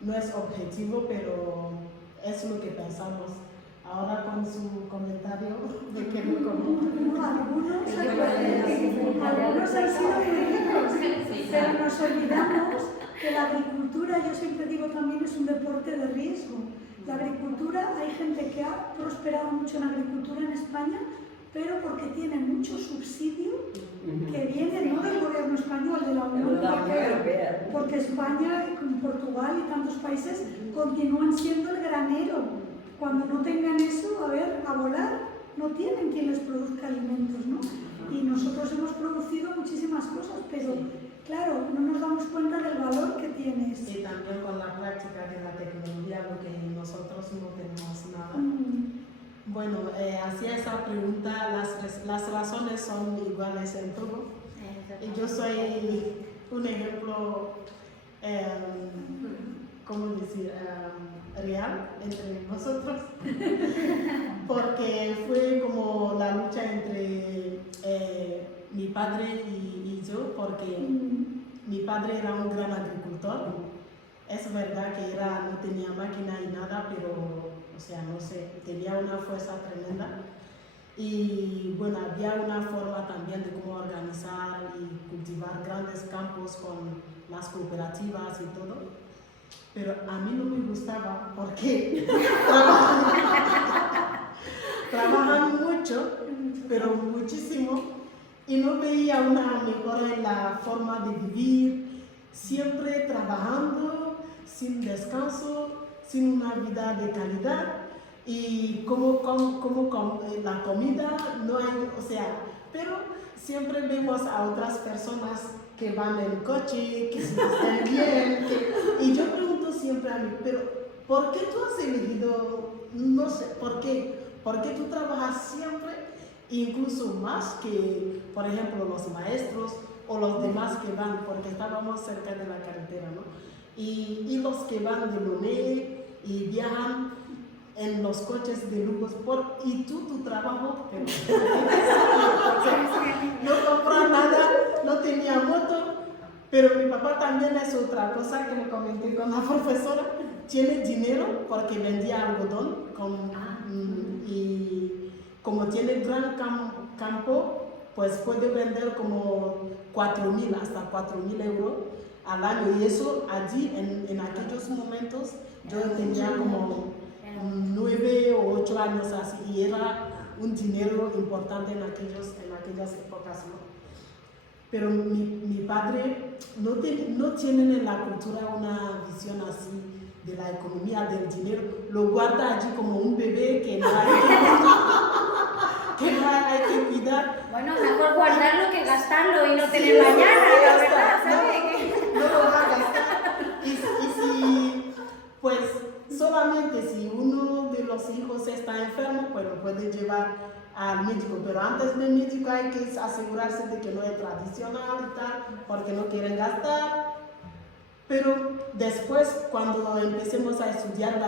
no es objetivo, pero es lo que pensamos. Ahora con su comentario de que me como. Algunos han sido muy ricos, pero nos olvidamos que la agricultura, yo siempre digo también, es un deporte de riesgo. La agricultura, hay gente que ha prosperado mucho en agricultura en España, pero porque tiene mucho subsidio que viene no del gobierno español, de la Unión Europea, porque España, Portugal y tantos países continúan siendo el granero. Cuando no tengan eso, a volar, no tienen quien les produzca alimentos, ¿no? Y nosotros hemos producido muchísimas cosas, pero claro, no nos damos cuenta del valor que tiene eso. Y también con la práctica de la tecnología, porque nosotros no tenemos nada. Bueno, hacía esa pregunta, las razones son iguales en todo. Y yo soy un ejemplo, ¿cómo decir? Real entre nosotros, porque fue como la lucha entre mi padre y yo, porque mi padre era un gran agricultor. Es verdad que no tenía máquina y nada, pero, o sea, no sé, tenía una fuerza tremenda. Y bueno, había una forma también de cómo organizar y cultivar grandes campos con las cooperativas y todo. Pero a mí no me gustaba porque trabajan mucho, pero muchísimo, y no veía una mejora en la forma de vivir, siempre trabajando, sin descanso, sin una vida de calidad, y como la comida no hay, o sea, pero siempre vemos a otras personas que van en coche, que se están bien, y yo pregunto siempre a mí, pero ¿por qué tú has elegido, no sé, por qué tú trabajas siempre, incluso más que, por ejemplo, los maestros o los demás que van, porque estábamos cerca de la carretera, ¿no? Y los que van de Lomé y viajan en los coches de lujos, y tu trabajo, pero no compró nada, no tenía moto, pero mi papá también es otra cosa que me comenté con la profesora, tiene dinero porque vendía algodón, y como tiene gran campo, pues puede vender como 4.000 hasta 4.000 euros al año, y eso allí en aquellos momentos yo tenía como 9 o 8 años así, y era un dinero importante en aquellas épocas, ¿no? Pero mi padre no tiene en la cultura una visión así de la economía, del dinero, lo guarda allí como un bebé que no hay que cuidar. Bueno, mejor guardarlo que gastarlo y no tener mañana, la verdad, ¿sabes? No lo va a gastar. Y si, pues, solamente si uno de los hijos está enfermo, pues lo puede llevar al médico, pero antes del médico hay que asegurarse de que no es tradicional y tal, porque no quieren gastar. Pero después, cuando empecemos a estudiar,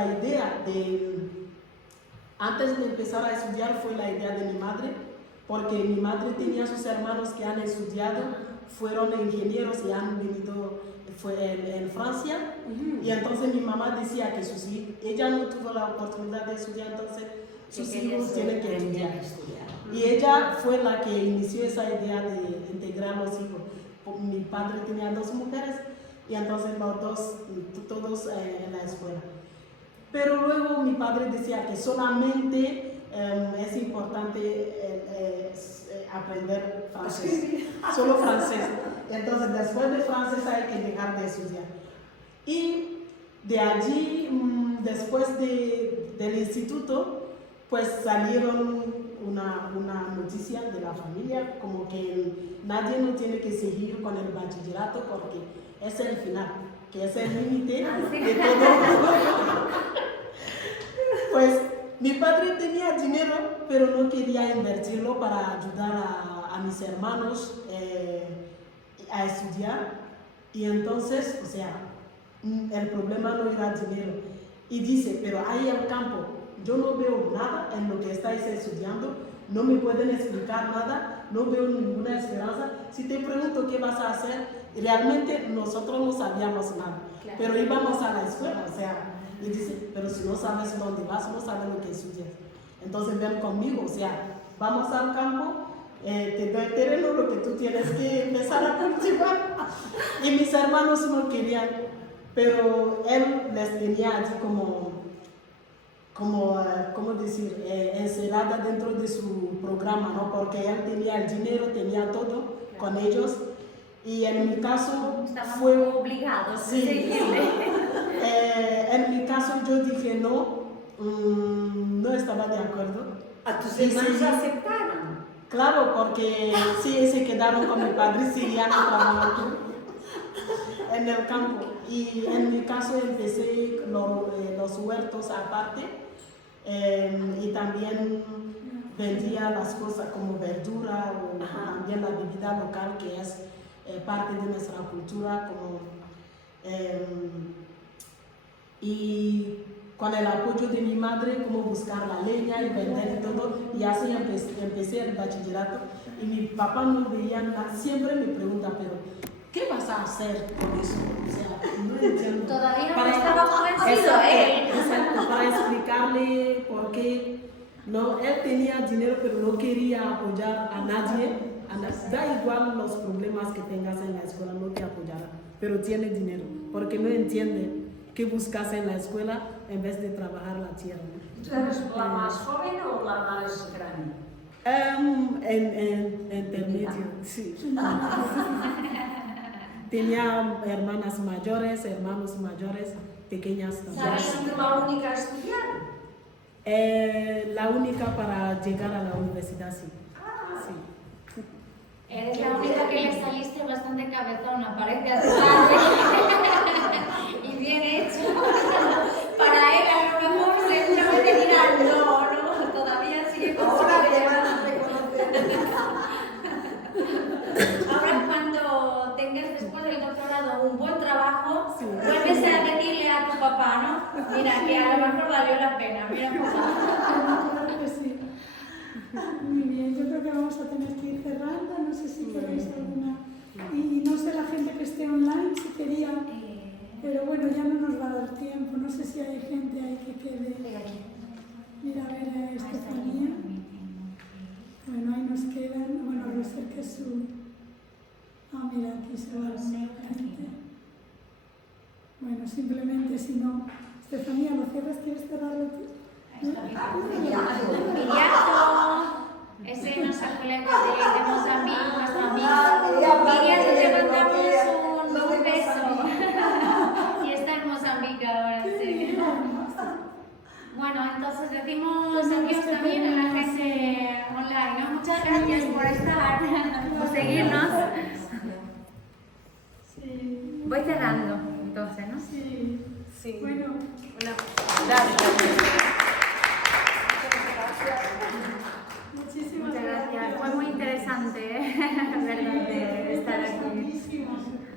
antes de empezar a estudiar fue la idea de mi madre, porque mi madre tenía sus hermanos que han estudiado, fueron ingenieros y han venido en Francia, Y entonces mi mamá decía que ella no tuvo la oportunidad de estudiar, entonces sus hijos tienen que estudiar. Y ella fue la que inició esa idea de integrar los hijos. Mi padre tenía 2 mujeres y entonces los 2, todos en la escuela. Pero luego mi padre decía que solamente es importante aprender francés, solo francés. Entonces después de francés hay que dejar de estudiar. Y de allí, después del instituto, pues salieron una noticia de la familia, como que nadie no tiene que seguir con el bachillerato porque es el final, que es el límite de todo. Pues mi padre tenía dinero, pero no quería invertirlo para ayudar a mis hermanos a estudiar. Y entonces, o sea, el problema no era dinero. Y dice, pero ahí el campo, yo no veo nada en lo que estáis estudiando, no me pueden explicar nada, no veo ninguna esperanza. Si te pregunto qué vas a hacer, realmente nosotros no sabíamos nada, claro. Pero íbamos a la escuela, o sea, y dice, pero si no sabes dónde vas, no sabes lo que estudias. Entonces ven conmigo, o sea, vamos al campo, te doy terreno, lo que tú tienes que empezar a cultivar. Y mis hermanos no querían, pero él les tenía allí ¿cómo decir? Encerrada dentro de su programa, ¿no? Porque él tenía el dinero, tenía todo con ellos. Y en mi caso fue obligados. Sí. En mi caso yo dije no, no estaba de acuerdo. ¿A tus hermanos aceptaron? Claro, porque sí, se quedaron con mi padre siriano trabajando en el campo. Y en mi caso empecé los huertos aparte y también vendía las cosas como verdura o también la bebida local que es parte de nuestra cultura. Y con el apoyo de mi madre, como buscar la leña y vender y todo, y así empecé el bachillerato. Y mi papá no veía nada, siempre me pregunta, pero ¿qué vas a hacer con eso? O sea, no entiendo. Todavía no estaba convencido él. Exacto, para explicarle por qué. No, él tenía dinero, pero no quería apoyar a nadie. Da igual los problemas que tengas en la escuela, no te apoyará, pero tiene dinero, porque no entiende qué buscas en la escuela en vez de trabajar la tierra. ¿Tú eres la más joven o la más grande? En intermedio, sí. Tenía hermanas mayores, hermanos mayores, pequeñas también. ¿Has sido la única a estudiar? La única para llegar a la universidad, sí. Sí. Eres la única que le saliste bastante cabezona, parece a tu padre. Y bien hecho. Para él a lo mejor seguramente dirá no, todavía sigue con su Ahora te van a reconocer. Ahora cuando tengas después del doctorado un buen trabajo, vuelves a decirle a tu papá, ¿no? Mira, que a lo mejor valió la pena, mira papá. Claro que sí. Muy bien, yo creo que vamos a tener que ir cerrando, no sé si queréis alguna... Y no sé la gente que esté online si quería, pero bueno, ya no nos va a dar tiempo, no sé si hay gente ahí que quede... Mira, a ver, Estefanía. Bueno, ahí nos quedan, bueno, no sé qué es su... Ah, mira, aquí se va la gente. Bueno, simplemente si no... Estefanía, ¿lo cierras? ¿Quieres cerrarlo tú? Miriato, ese no es el colega de Mozambique, nuestro amigo. Miriato, te mandamos un beso. Y está en Mozambique ahora, sí. Bueno, entonces decimos adiós también a la gente online, ¿no? Muchas gracias por estar, por seguirnos. Sí. Voy cerrando, entonces, ¿no? Sí. Sí. Bueno, Gracias. muchísimas Muchas gracias. Fue muy interesante, ¿verdad? De estar aquí. Muchísimo.